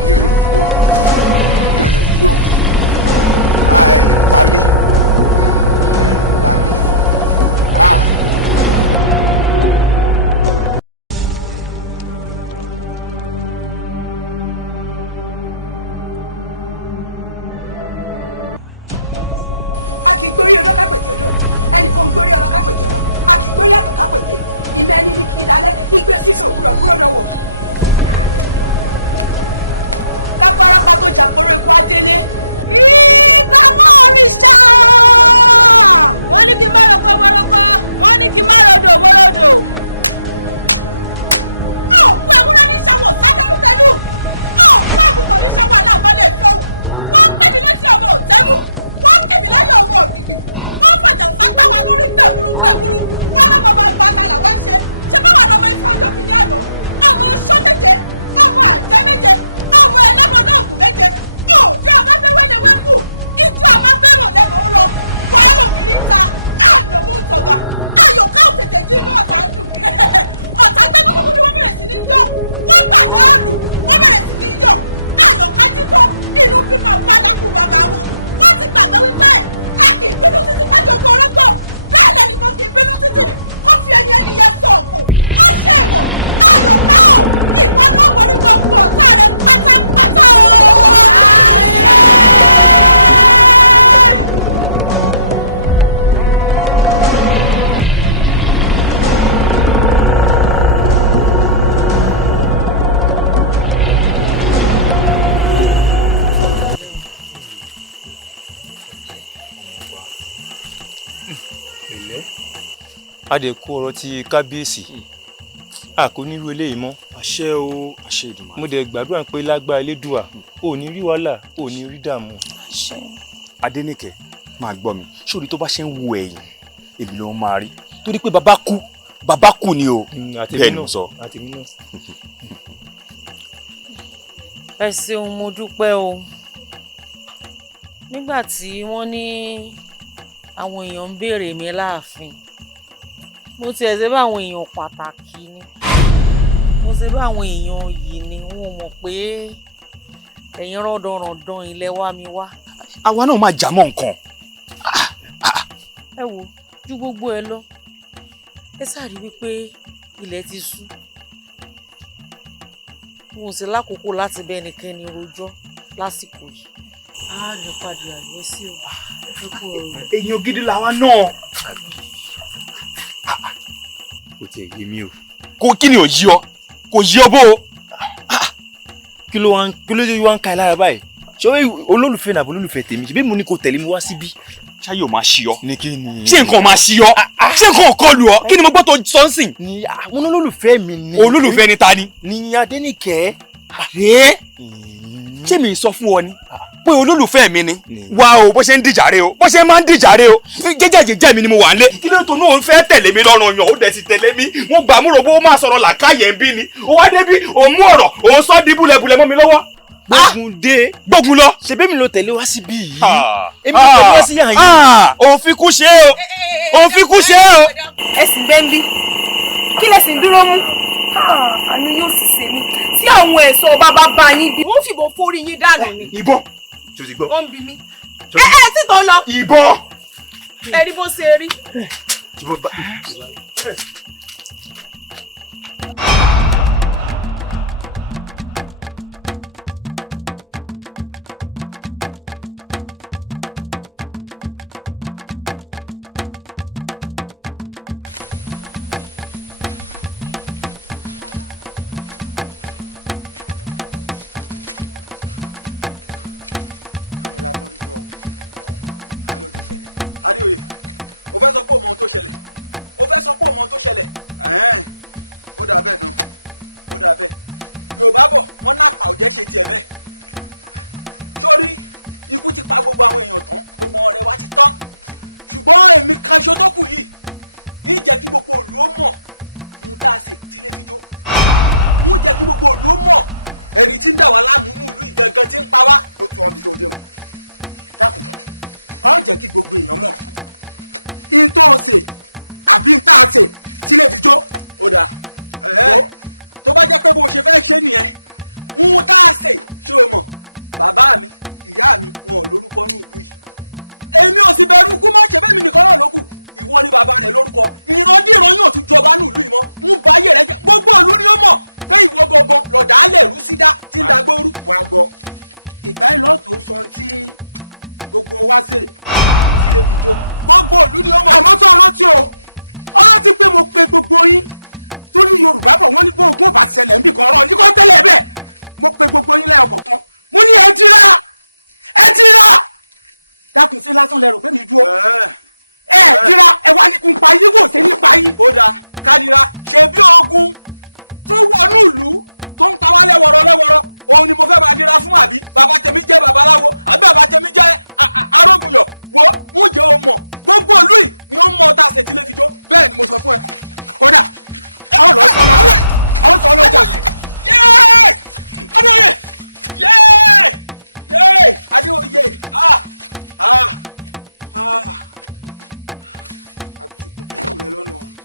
Mi ò lè kú ẹ̀ lè pa mí. Gbórí odó kápẹ̀tẹ̀ odó ẹnì kan gbórí ọlọ kápẹ̀tẹ̀ ọlọ a kì í gbórí àtọ̀ kápẹ̀tẹ̀ ìmẹ́ni ní kì í dalẹ̀ igbe sísè òwúrọ̀ kúrò dọ̀wọ̀. kápárápá tó jàpọ̀rọ̀ ikú adélé. ìbámu òrìṣà. wọ́n ní kí n má rọkọ mọ́rọ́kọ́ wọ́n ní kí n má rọdò mọ́rọ́dò. ọ̀pọ̀ ewúrẹ́ ní sáwọ̀ sádẹ́rùtẹ́lù ọ̀pọ̀ àgùntàn ní sáwọ̀ aláàmọ́lẹ̀ fọ́ọ̀hún wọ́n pè mí létí ọmọ òtẹ́mú wọ́n kébì láyọ̀ ọmọ òkìkì wọ́n fàjà sápá wa lórí gbẹ̀gbúrú wọ́n lọ́mọ bá bàtà làwọn ṣe ṣé báwa lọ́mọ ifá ọjọ́ kìíní àná ọmọ oṣó méje ọmọ àjẹ́ méje ọmọ ẹlẹ́bọ̀dọ̀ ògùn méje òjò abáfẹ́wẹ́lẹ́wẹ́ kù ìjọ abáfẹ́ràn lẹ́kọ̀ọ́ rọ wàá lògiri ń ta ànàmú tọ̀gà ayọ̀ká òtètè jí inú ọ̀tá dùn ọ̀tá gbẹ́gbẹ́gbẹ́ ni wọ́n bẹ̀rẹ̀ sí ní yọ wọ́n gbàgbọ́ àlù wọ́n bẹ̀rẹ̀ sí ní yọ ayọ̀ká títọ́ inú bíbá bá dákú bàbá wọn wọ́n ti gbàgbé wípé a kì í bínú títí kájọpọ̀ ọlọ́gbọ̀ bẹ́ẹ̀ lẹ́ni mo kì í bínú títí kó fi ẹni ẹni yẹn sọ ọ̀kù ó ṣe ìwọ̀n ayọ̀ká ò ìwọ náà borí gbogbo ọ̀tá rẹ pátápátá o. a dẹ̀ kó ọ̀rọ̀ ti kábíyèsí a kò nírú eléyìí mọ́. àṣẹ o àṣẹ Èdùmàrè. mo dẹ̀ gbàdúrà pé lágbára elédùà ò ní rí wàhálà ò ní rí dààmú. Adéníkẹ́ máa gbọ́ mi sórí tó bá ṣe ń wo ẹ̀yìn èmi ló máa rí torí pé bàbá kú ni o bẹ́ẹ̀ ni mo sọ. ẹ ṣeun mo dúpẹ́ o nígbà tí wọ́n ní àwọn èèyàn ń béèrè mi láàfin mo tiẹ̀ ṣe bá àwọn èèyàn pàtàkì ni mo ṣe bá àwọn èèyàn yìí ni wọn mọ̀ pé ẹ̀yin rọ́dọ̀rọ̀dàn ilẹ̀ wa mi wá. àwa náà máa jà mọ́ nǹkan. ẹ wo ju gbogbo ẹ lọ ẹ ṣáàrí wípé ilẹ̀ ti ṣú mo sì lákòókò láti bẹ ẹnikẹ́ni rojọ́ lásìkò yìí á ní pàdé àgbẹ̀ sí o ẹ kú ọ̀rọ̀. èèyàn gidi làwa náà. kò tiẹ̀ yé mi o. kò kí ni ò yí ọ kò yí ọ bó o. kí ló wá ń ka ẹ lára báyìí ṣé olólùfẹ́ nàbọ̀ olólùfẹ́ tèmi ṣe bí mo ní kò tẹ̀lé mi wá síbí ṣáyé ò máa ṣí ọ. ní kí ni. ṣé nǹkan máa ṣí ọ ṣé nǹkan kọ lù ọ kí ni mo gbọ́ tó sọ ń sìn. ni àwọn olólùfẹ́ mi ni. olólùfẹ́ ni ta ni. ni Adéníkẹ́. ṣé mi sọ fún ọ ni pé olólùfẹ́ mi ni wá o bó ṣe ń dìjàre o bó ṣe máa ń dìjàre o jẹ́jẹ́ mi ni mo wà ń lé kí ló tó ní òun fẹ́ tẹ̀lé mi lọ́rùn yàn ó dẹ̀ ti tẹ̀lé mi mo gbà múrò bó máa sọ̀rọ̀ làákàyè ń bí ni ó wá débi òun mú ọ̀rọ̀ òun sọ di búlẹ̀búlẹ̀ mọ́ mi lọ́wọ́. gbógun lọ. ṣebí mi ló tẹ̀lé wá síbí yìí èmi ló tẹ̀lé wá sí yàrá yìí. òun fi kú ṣe o òun fi kú ṣe o. ẹ sì gbé ń bí kí lẹ sì ń dúró mú àánú yóò sì ṣe mí tí àwọn ẹ̀ṣọ́ bàbá bá yín bí wọ́n fìbọn forí yín dànù ni. ìbọn tó ti gbọ́. wọ́n ń bi mí. tí tó lọ. ìbọn. ẹ rí bó ṣe rí. Adéoyè o fẹ́ sọ pé o mọ ohun tó ṣẹlẹ̀ o fẹ́ sọ pé o mọ ohun tó ṣẹlẹ̀ ó dà bẹ́ẹ̀ náà ó dà bẹ́ẹ̀ Yorùbá bọ̀ wọ́n náà pa òjẹ́ ṣe tiẹ̀ bẹ́ẹ̀ sórí ikú ti pa gbogbo àwọn èèyàn tán gbogbo ọ̀rẹ́ wa ti tán ṣùgbọ́n èmi kan ṣo tó kù yìí ń jẹ́ kí gbogbo òlú ó mọ̀ ohun tá a ṣe tí lè fi jó ń jẹ́ kí gbogbo òlú ó mọ̀ ẹni tí ń dà wá láàmú nínú ìlú ìgangan tí ń pa wá. ó tún wọn bí tó dé wọn dákun ọ jẹ́ kí gbogbo èèyàn mọ̀ in tó ṣe àbí in tá a ṣe tí lè fi jó. ó dáa tó bá jẹ́ pé bó ṣe fẹ́ ṣe nìyẹn ń tá a ṣe ṣé o mọ̀ bàbá mi ìyá mi wọn ò lórúkọ ní ìlú yìí èmi ò sì bẹ̀rù kú mọ́ ṣe bẹ́ẹ̀ mi nìkan náà ló kù ìwọ ni bàbá rẹ̀ lórúkọ ìrandíran yóò tún jọba ní ìlú yìí mọ́ ń ba ayé rẹ̀ jẹ́ gbogbo ìlú ni ó mọ̀ pé ìwọ gangan lọ̀dà á lè rú sídá tí ń dagbóoru. wàá gbọ́ ìgbà yìí lọ́ọ́ tó sọ tí gbogbo wa ṣe tí lè fi jó. gbogbo ìlú ni ó mọ̀. àmọ́ tó rántí o ó rántí pé mo pe gbogbo yín torí Yorùbá bọ̀ wọ́n ní bó ogún ọ̀bà ṣẹlẹ̀ ń bì kan rọ̀ ní kò tẹ́lẹ̀ bẹ́ẹ̀ mo pe gbogbo yín lẹ́yọ̀ kọ̀ọ̀kan mo ní ẹ jíra dákun sí lásán lẹ rò pé mi dúró ẹ jíra ẹ wá ní kún pa yín kò sí ní pa yín. ó dáa kádìrá ṣe bí ogun tó wọnú ìlú tó ń pa wá lẹ́wọ̀rọ̀ òun ni mo fẹ́ máa dira fún àbí bàbá tèmi jẹ́ babaláwo àbí bàbá tèmi jẹ́ arógunyọ̀ wo ń jẹ́ o mọ̀ gbogbo ìlú yìí ni ó mọ̀ tá a ṣe tí lè fi jó. bẹ́ẹ̀ ni mo sọ fún ẹ. kódà ọ lọ sọ lọjà ọ sọ lọjà. yéé Adéoyè yéé Adéoyè àtúntò rẹ lọ́nà.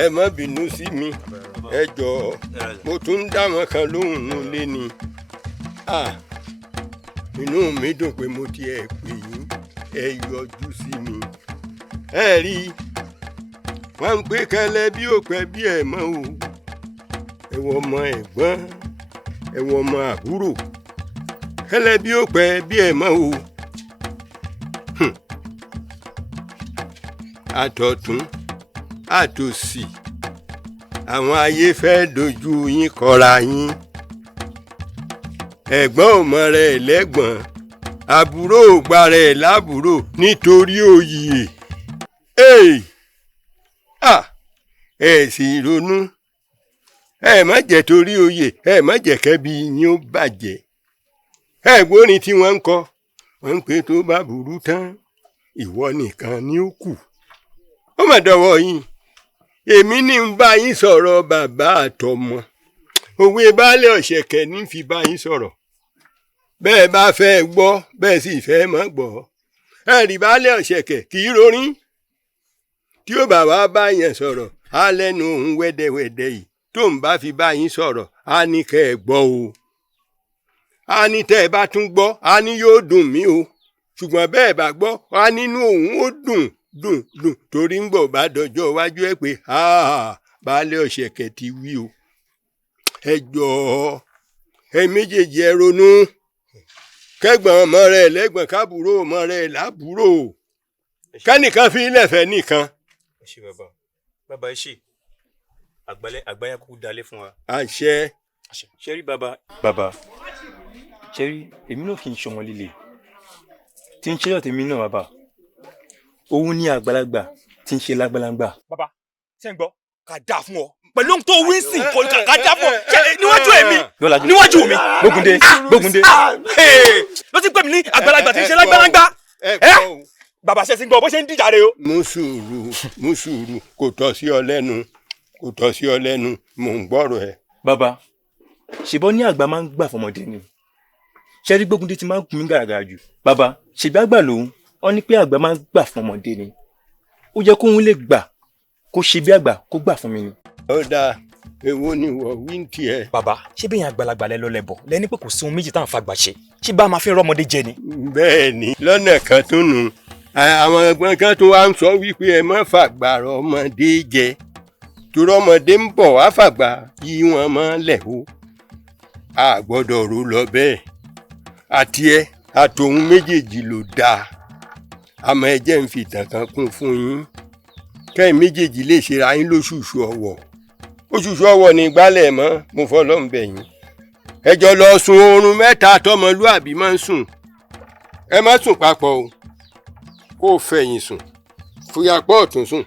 ẹ má bínú sí mi ẹ jọ̀ọ́ mo tún ń dá wọn kan lóhùn nulẹ̀ ni inú mi dùn pé mo ti ẹ̀ pè yín ẹ yọjú sí mi ẹ rí i wọ́n ń pé kẹlẹ́ bí òpẹ́ bí ẹ̀ mọ́ o ẹ wọ ọmọ ẹ̀gbọ́n ẹ wọ ọmọ àbúrò kẹlẹ́ bí òpẹ́ bí ẹ̀ mọ́ o àtọ̀tún àtòsì àwọn ayé fẹ́ dojú yín kọra yín ẹ̀gbọ́n ò mọ rẹ̀ lẹ́gbọ̀n àbúrò ò gba rẹ̀ lábúrò nítorí òye ẹ sì ronú ẹ má jẹ́ torí òye ẹ má jẹ́ kẹ́bi yín ó bàjẹ́ ẹ gbórin tí wọ́n ń kọ wọ́n ń pè tó bá burú tán ìwọ nìkan ni ó kù ó mà dọ̀wọ́ yín èmi ní ń bá yín sọ̀rọ̀ bàbá àtọmọ òwe baálé ọ̀sẹ̀kẹ̀ ní fi bá yín sọ̀rọ̀ bẹ́ẹ̀ bá fẹ́ gbọ́ bẹ́ẹ̀ sì fẹ́ mọ́ gbọ́ ẹ̀rí baálé ọ̀ṣẹ̀kẹ̀ kì í rorín tí ó bá wá bá yẹn sọ̀rọ̀ á lẹ́nu òun wẹ́dẹ́wẹ́dẹ́ yìí tó ń bá fi bá yín sọ̀rọ̀ á ní kẹ́ ẹ gbọ́ o á ní tẹ́ ẹ bá tún gbọ́ á ní yóò dùn mí o ṣùgbọ́n bẹ́ẹ̀ bá gbọ́ á nínú òun ó dùn torí ń gbọ́ bá dọjọ́ iwájú ẹ pé baálé ọ̀ṣẹ̀kẹ̀ ti wí o ẹ jọ̀ọ́ ẹ méjèèjì ẹ ronú kẹ́gbọ́n ọmọ rẹ̀ lẹ́gbọ́n kábùrò ọmọ rẹ̀ lábùrò kẹ́nìkan fi ilẹ̀ fẹ́ nìkan. ẹ ṣé bàbá ẹ ṣé àgbáyà kúkú dalẹ̀ fún wa. àṣẹ. ṣe rí bàbá ṣe rí èmi náà kì í ṣọmọ líle tí ń ṣe lọ́tẹ̀ mi náà bàbá òun ní àgbàlagbà tí ń ṣe lágbàlagbà. bàbá ṣe ń gbọ́ ká dáa fún ọ pẹ̀lú ohun tó wí sí kò ká dáa fún ọ níwájú èmi níwájú mi. Gbógúndé ló ti pè mí ní àgbàlagbà tí ń ṣe lágbàlagbà bàbá ṣe ti ń gbọ́ bó ṣe ń dìjà rẹ o. mú sùúrù kò tọ́ sí ọ lẹ́nu mò ń gbọ́rọ̀ ẹ. bàbá ṣèbọn ní àgbà máa ń gbà fọmọdé ni ṣe rí Gbógúndé ti máa ń gún mi gàràgàrà jù. bàbá ṣèbí àgbà lòun ọ ní pé àgbà máa ń gbà fọmọdé ni ó jẹ́ kóun lè gbà kó ṣe bí àgbà kó gbà fún mi ni. ó dáa èwo ni wọ́n wí ń tiẹ̀. bàbá ṣé bí yẹn àgbàlagbà lẹ lọ lẹbọ lẹni pé kò sí ohun méjì táwọn fagbà ṣe ṣé bá máa fi rọmọdé jẹ ni. bẹ́ẹ̀ ni lọ́nà kan tó nù àwọn ẹgbọn kan tó wá ń sọ wípé ẹ má fàgbà ọmọdé jẹ torí ọmọdé ń bọ̀ wá fàgbà yí wọn mọ́ lẹ̀ o a gbọ́dọ̀ rò lọ bẹ́ẹ̀ àti ẹ àtòun méjèèjì ló dáa àmọ́ ẹ jẹ́ ń fi ìtàn kan kún fún yín kẹ́yìn méjèèjì lè ṣe ra yín lóṣooṣù ọwọ́ oṣooṣù ọwọ́ ní gbálẹ̀ mọ́ mo fọlọ́run bẹ̀ yín ẹ jọ lọ sùn oorun mẹ́ta tọmọlúàbí máa ń sùn ẹ má sùn papọ̀ o kó o fẹ̀yìn sùn fi apá ọ̀tún sùn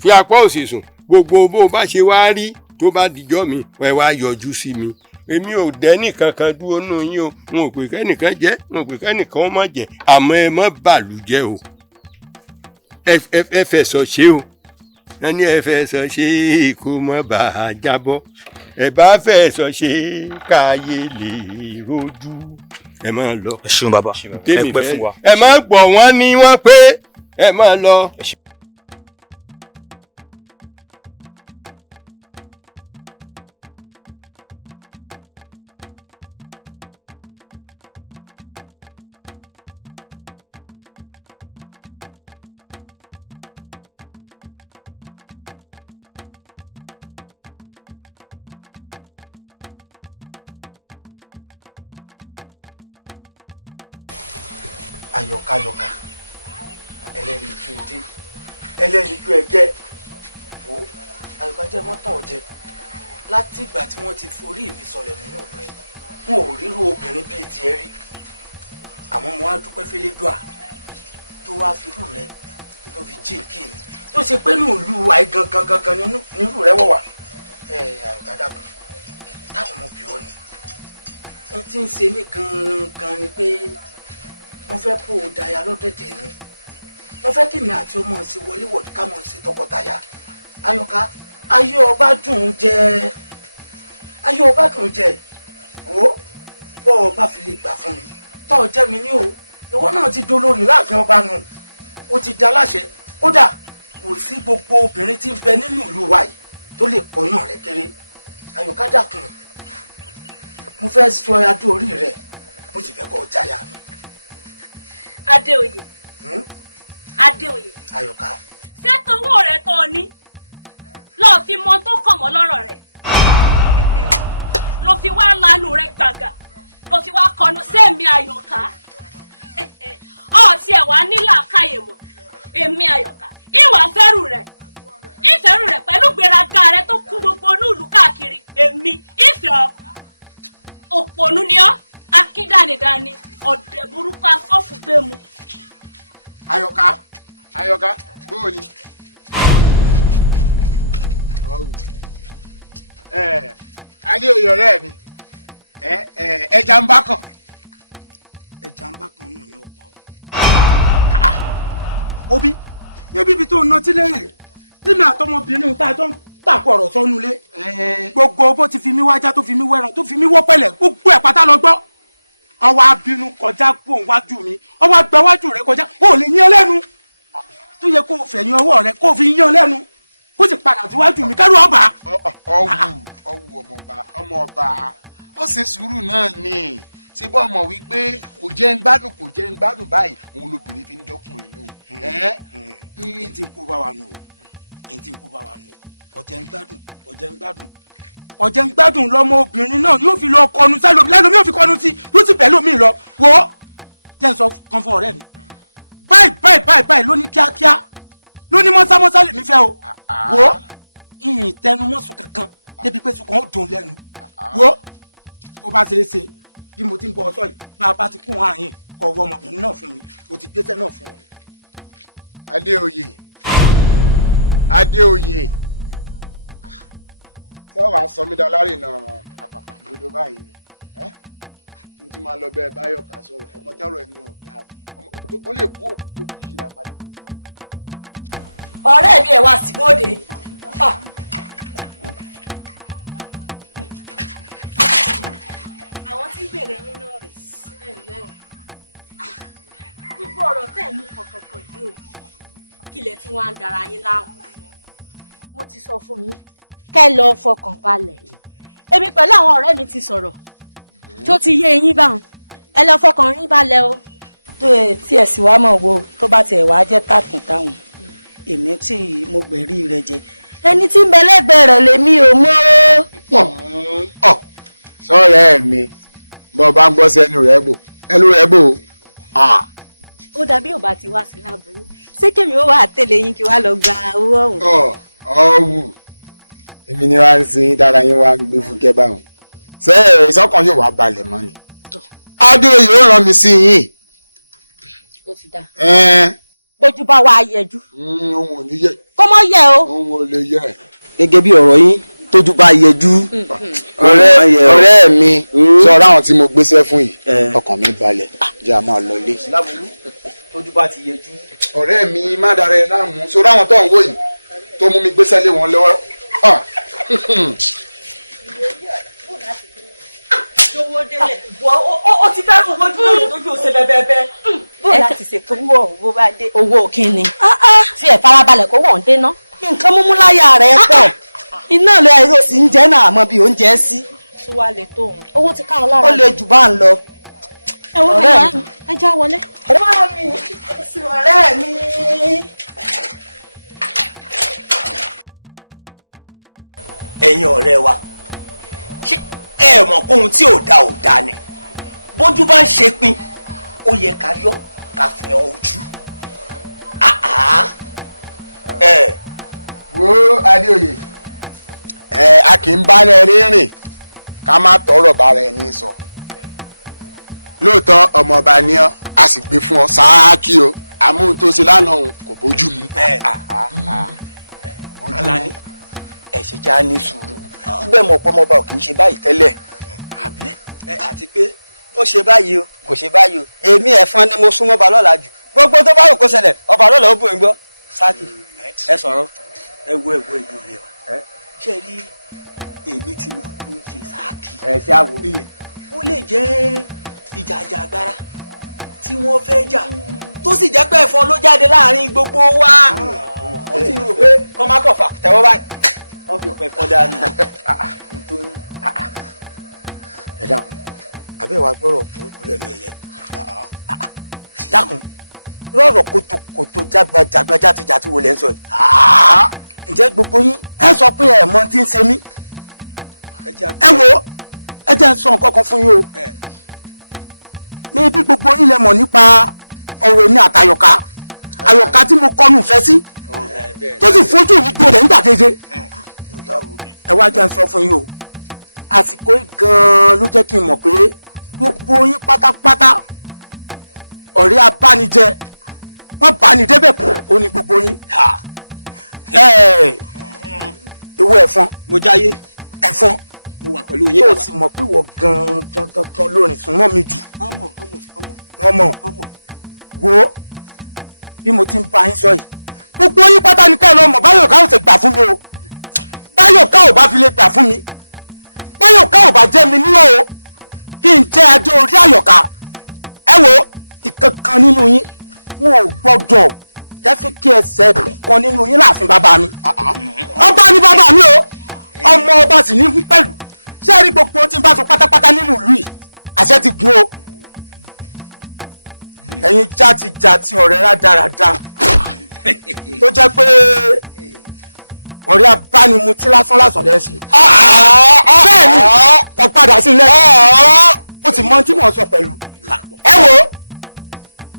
fi apá òsì sùn gbogbo bó o bá ṣe wá rí tó bá dijọ́ mi ẹ wá yọjú sí mi èmi ò dẹ́nì kankan dúró nù yín o n ò pè kẹ́nìkan jẹ́ n ò pè kẹ́nìkan ó má jẹ́ àmọ́ ẹ má bàlújẹ́ o ẹ fẹ̀sọ̀ ṣe o ẹni ẹ fẹ̀sọ̀ ṣe kó má bàa jábọ́ ẹ bá fẹ̀sọ̀ ṣe káyé lè rojú ẹ máa lọ. ẹ ṣeun bàbá ẹ pẹ́ fún wa. ẹ má gbọ́ wọ́n ní wọ́n pé ẹ máa lọ. ayọ̀káyọ̀ká ẹlẹ́rìíjú èdè ẹlẹ́rìíjú ẹgẹ́ wo àyọ̀ká jẹ́ mọ́tàn ọ̀jẹ́ láti ìgbà tí wọ́n ti forí mi sọlẹ̀ nínú rẹ̀ wọn ò ríru obìnrin bíi tiẹ̀ rí àmọ́ mo wá dúpẹ́ fẹ́lẹ́dùà tó wá fi rú rẹ tó fi jí kí ni tó ṣe pé ní ìlú àì gangan nírú rẹ wọ̀ wá àyọ̀ká dákun mo bì ọ́ ni n ti ń ṣe mí gangan ni pé mo fẹ́ kó o daya lọ́dẹ̀dẹ̀ mi mo fẹ́ kí mi àti ọmọ ṣe wọléwọ̀dù ká mọ̀ ṣe tọkọtaya ayọ̀ká ayé ọba dùn jẹ́ o bọ́ ọba fi lè gbà fún mi tọ́ ọ jẹ́ mi ní o ìwọ náà ti dolórí láàfin ọba nù o ti da láṣẹ kódà kò sí gbogbo obìnrin tí ń bẹ nínú ìlú wa yìí tó lè kọyàn rẹ kéré ayọ̀ká dákun mo fẹ́ sọ adé orí rẹ mo sì fẹ́ kọ́ ọ jáyà mi. Adéoyè. Adéoyè. Ayọ̀ká. Ṣé towó rẹ tó o ní? Lọ́ọ́ fi mọ tó kàn mọ́ lọ́rọ̀ rẹ̀. Ló fi wá lanu rẹ̀ gbàgà. Ló fi wá kọnu sẹ́mi Ayọ̀ká. Ọ̀tí ẹ̀ wá nílà káyè mọ̀. Èmi Ayọ̀ká. Ìwà fẹ́rù rẹ̀. Ìfẹ́rù rẹ̀ pẹ̀lú gbéraga rẹ̀ tó kún gbogbo onúùlú káàkiri. Èmi ìfẹ́ òpònú ni ọ́. Akíndánidání. Ọ̀dẹ̀ burúkú afọ́fù gbé mu. Ayọ̀ká bóò ni. Adéoyè ọ̀rẹ́ mi ẹja ń bá kàn. ẹja ń bá kàn náà ni ó pọ̀. Obi níbi ibi tó ń nọtí lẹ́yìn nínú àtọmọbìnrin tá a jọ ń tàkù ọ̀rọ̀ sọ́nù lé. Gbogbo bó ti fi mí wájá tó fi mí wẹ́ran tó fi mí wọ́ pẹ̀lẹ́ gbogbo ẹ̀ pátá lọ gbọ́. ọwọ́ abínú kọjá kó wájú mi ọwọ́ àgbà wájú rẹ kọjá ó lè yán lẹ́nu tó yẹ kó o fẹ̀yìn ọwọ́ rẹ kó o fi yán lẹ́nu kó sì padà síwájú mi kẹ́rù ọba. ọwù ọmọọba ó ṣe sùúrù náà ni ṣé bọ́ ọmọ wípé kò jẹ́ ń gbádùn báyìí òun lobìnrin fi ń dọ́kùnrin lò. n ti kú bá wa nù ọjẹ́ ń gbádùn lọ́mọ obìnrin náà yóò fi lọ kọnu sẹ́lómi lẹ́nu mi yóò fi kọnu sí yóò sì bẹ̀ lómi lọ wo jẹ́ n sọ kan fún ọ̀rẹ́ mi báyìí ló ní kíákíá ló ní mọ́sámọ́sá lèmi fẹ́ o wo ìyìn tẹnumọ́sùn kankan débi pé sùn kan ó dùn lẹ́nu wo ó bá ṣe é ṣe bí mo ti ń bọ ọsọ yìí bá a bá ti kún àárín kọ ọwọ́ ọmọbìnrin náà fún mi mo ti gbéṣẹ́ náà fún ọ. Adéoyè tí wọ́n wàá sọ mí dá láre náà àpàpàǹdodo báyìí ni tí máa lọ bẹ́ẹ̀ báyọ̀ kà sọ̀rọ̀ ọmọ járọ̀ ẹnu ọ̀gá ó lè kú òkú tó kù yíra padà. ọ̀rẹ́ mi ẹ̀ wá sí bóde. àwọn tí ń bèrè yín náà rè gbogbo ọ̀rọ̀ tẹ̀ mú kankan yìí o kílẹ̀ tí wọ́n á dára yín láàmú. mo ti sọ fún yín kẹ́ lọ fọkàn balẹ̀ èmi pẹ̀lú àwọn ọ̀rẹ́ mi ti sọ̀rọ̀ tó ti yé yín báwọn ẹ lọ fọkàn yín balẹ̀ o. tí ẹ sì wá mọ̀ wo tó bá tiẹ̀ wá jẹ́ tàkùn táwọn èmi tí mo gbẹ̀rí rẹ̀ jẹ ẹni tí ń bẹ lẹ́gbẹ̀ẹ́ rẹ̀ lèmi ò mọ̀ o. sọ́ọ̀rẹ́ mi bọ́ bá ń gbọ́ sí ẹnu rẹ̀ bò ó dàbí ò bá ti wá sí láburú ṣé kèmí ó wà tẹ̀lé yín kí wá lọ gba owó ọ̀hún. ọ̀wù èmi ni wàá ń sin dára yín wá gbé fúkẹ́ báwọn ṣé ìsọkàn yóò wá balẹ̀ mọ́ ni Adéoyè ó rán mi sí yín. ó ti dá bójú bá wá yẹjú. ohun ò ní yẹ. kó mọ yẹ o. ohun ò lè yẹ. gẹ́gẹ́ bí ọ̀rọ̀ yín tójú bá yẹjú. ọ̀rẹ́ mi sọ̀rọ̀ àwọn tí mo gbéṣẹ́ fún yìí ọkàn mi balẹ̀ jẹ́ a máa lọ ilé. tójú bá ti yẹjú. ọ̀rẹ́ mi má dára ẹ láàmú sọ̀rọ̀ àwọn tó ń wò yìí tó mú mi gbéṣẹ́ lé wọn lọ́wọ́. owó délẹ̀ ó ti fẹ́ rún ojú lórí lójú ọ̀sẹ̀ bẹ́ẹ̀bẹ́ẹ́. bóyá láti ṣe fún owó bó bá dé. owó kínni. tí ẹ farabalẹ̀ kó wọ́n dé ná. nǹkan múmú láyà rẹ̀ pọ̀ iná lè ayé òsì ń jẹ́ náà mọ bí oúnjẹ sí. tí wàá lè tó òun. owó ti ká ọ lára. ó lè jù bá ń lọ. ẹ wọ́n ọ̀rẹ́ mi ẹ já wọlé. ọ̀rẹ́ mi. ẹ̀yin ọ̀rẹ́ wa ṣé ẹ mọ̀ pé ohun tí ò da ni bójú bá ń ṣe pin ó yẹ ká yọ ká fi hàn ojú. wo Adéoyè a kì í bá ẹ rírìn ká má tọrọ bára ẹni sọ lóòótọ́ ọmọọba ni ọ́ a sì gbé fún ọ sáàkì o àmọ́ tó ṣe lánàá òun kò bójú mu. Alani ẹ ṣe já ní sùúrù bẹ́ẹ̀ mọ̀ pọ́nmọ́ba ò kì í ṣe báyìí tẹ́lẹ̀. àbí àti pé ó ṣe báyìí o kò ṣe báyìí o èmi ẹ̀fọn ni mo súnmọ́ ọba lọ́la jù gbogbo tó bá wù kó ṣẹlẹ̀ ọba lọ́la ó bò ń gbọ́ sáàkì ẹ sọ̀rọ̀ ẹ wo ìlú rẹ wa ṣe rí èmi tí mo tún ṣe sáàkì. ẹ ṣe àwò. ó lè jẹ́ ìjà àjàgbara tí wọ́n fẹ́ jà tó sì jẹ́ pé ẹ̀fọn ló jáde láàrin gbogbo wa. ó ti rò pé kọ́ má kọ̀ fà tẹ́wọ́ báyìí wọ́n fi pẹ̀ kọ́ dání. ẹ dákun àbẹ́ wa gbọ́rọ̀ burúkú lẹ́nu ẹ̀yẹ dákun lọ́rọ̀ kòtòkòtò jágbajàgba játijàti wo lẹ́ ń sọ yìí ǹjẹ́ gbogbo yín ẹ sọ pé ẹ mọ tí ń ṣe mí ẹ wo ẹ jẹ́ ń sọ nǹkan kan fún yín o ní bí gbogbo yín lẹ mọ̀ nípa ọ̀rọ̀ èmi àtàyọ̀ká àyọ̀ká tí mo kọ́nu fẹ́ sí tó sì fojú mi gbọ́dọ̀ nígbà kéje ẹ wá jẹ́ ń sọ fún yín o àsìkò gan-an ló jẹ́ kí n mọ̀ pé gbogbo yín pátápátá ọ̀rẹ́ abánijẹ wọ́n bá ní débẹ̀ kú ó ní gbogbo yín. ìwọ ẹ̀fọn mo jáyé ẹ̀fọn mo wà pẹ̀lú yín bàbá tó sì mọ̀ pé wọ́n gan-an lórin sùn mọ́ mi jù. wọ́n mọ̀ wo bí mo ti ń bá yín sọ yìí gbogbo yín pátá ní kẹ́lọ́ mọ̀ báyọ̀ ká ò sì gbà fún mi o báyọ̀ ká ò bá fi lè gbà fún mi báyọ̀ ká ò bá jẹ́ mi níwọ̀ o kí n jẹ́ adé orí àyọ̀ká ẹ wo ìkankan nínú yín wọn ò gbọ́dọ̀ jẹ́sí kí ẹsẹ̀ kan nínú yín láàfin bàbá mi. ọba ni bàbá mi o ọmọ ọba sì ní pẹ̀lú ṣé ẹ rí gbogbo tí n bá sọ pátápátá nínú ìlú yìí àṣẹ ti gun o. ẹ̀yin játijàti ọ̀rẹ́ rádaràda tó jẹ́ pé ọ̀rẹ́ abánimutí lásán lásán lẹ́ ṣe. bẹ́ẹ̀ ni ó padà sí lẹ́yìn ó ti mọ tí mò ń sọ pẹ̀lú. ẹ wo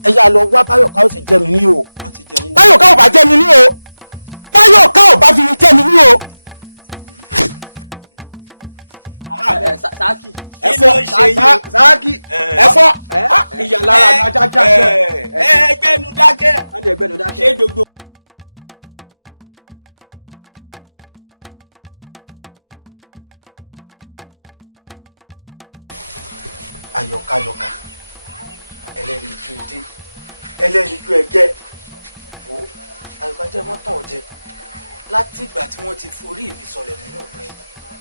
ẹ yà lọ wá Báyọ̀ká ó sì jẹ́ mi ní o. Báyọ̀ká ò bá jẹ́ mi ní o. Báyọ̀ká ò bá fi mi jẹ́ mi ní o. Sáàkì. ẹ̀fọ́ Sáàkì ẹ̀fọ́ ìyà lára ni ajá já jẹ. ẹgbẹ́nu dákẹ́. ṣé gbogbo. Ayọ̀káyọ̀ká ẹlẹ́rìí ju èdè ẹlẹ́rìí ju ẹgẹ́ o Àyọ̀ká jẹ́ mọ́tàn ọ̀jẹ́ láti ìgbà tí wọ́n ti forí mi sọlẹ̀ nínú rẹ̀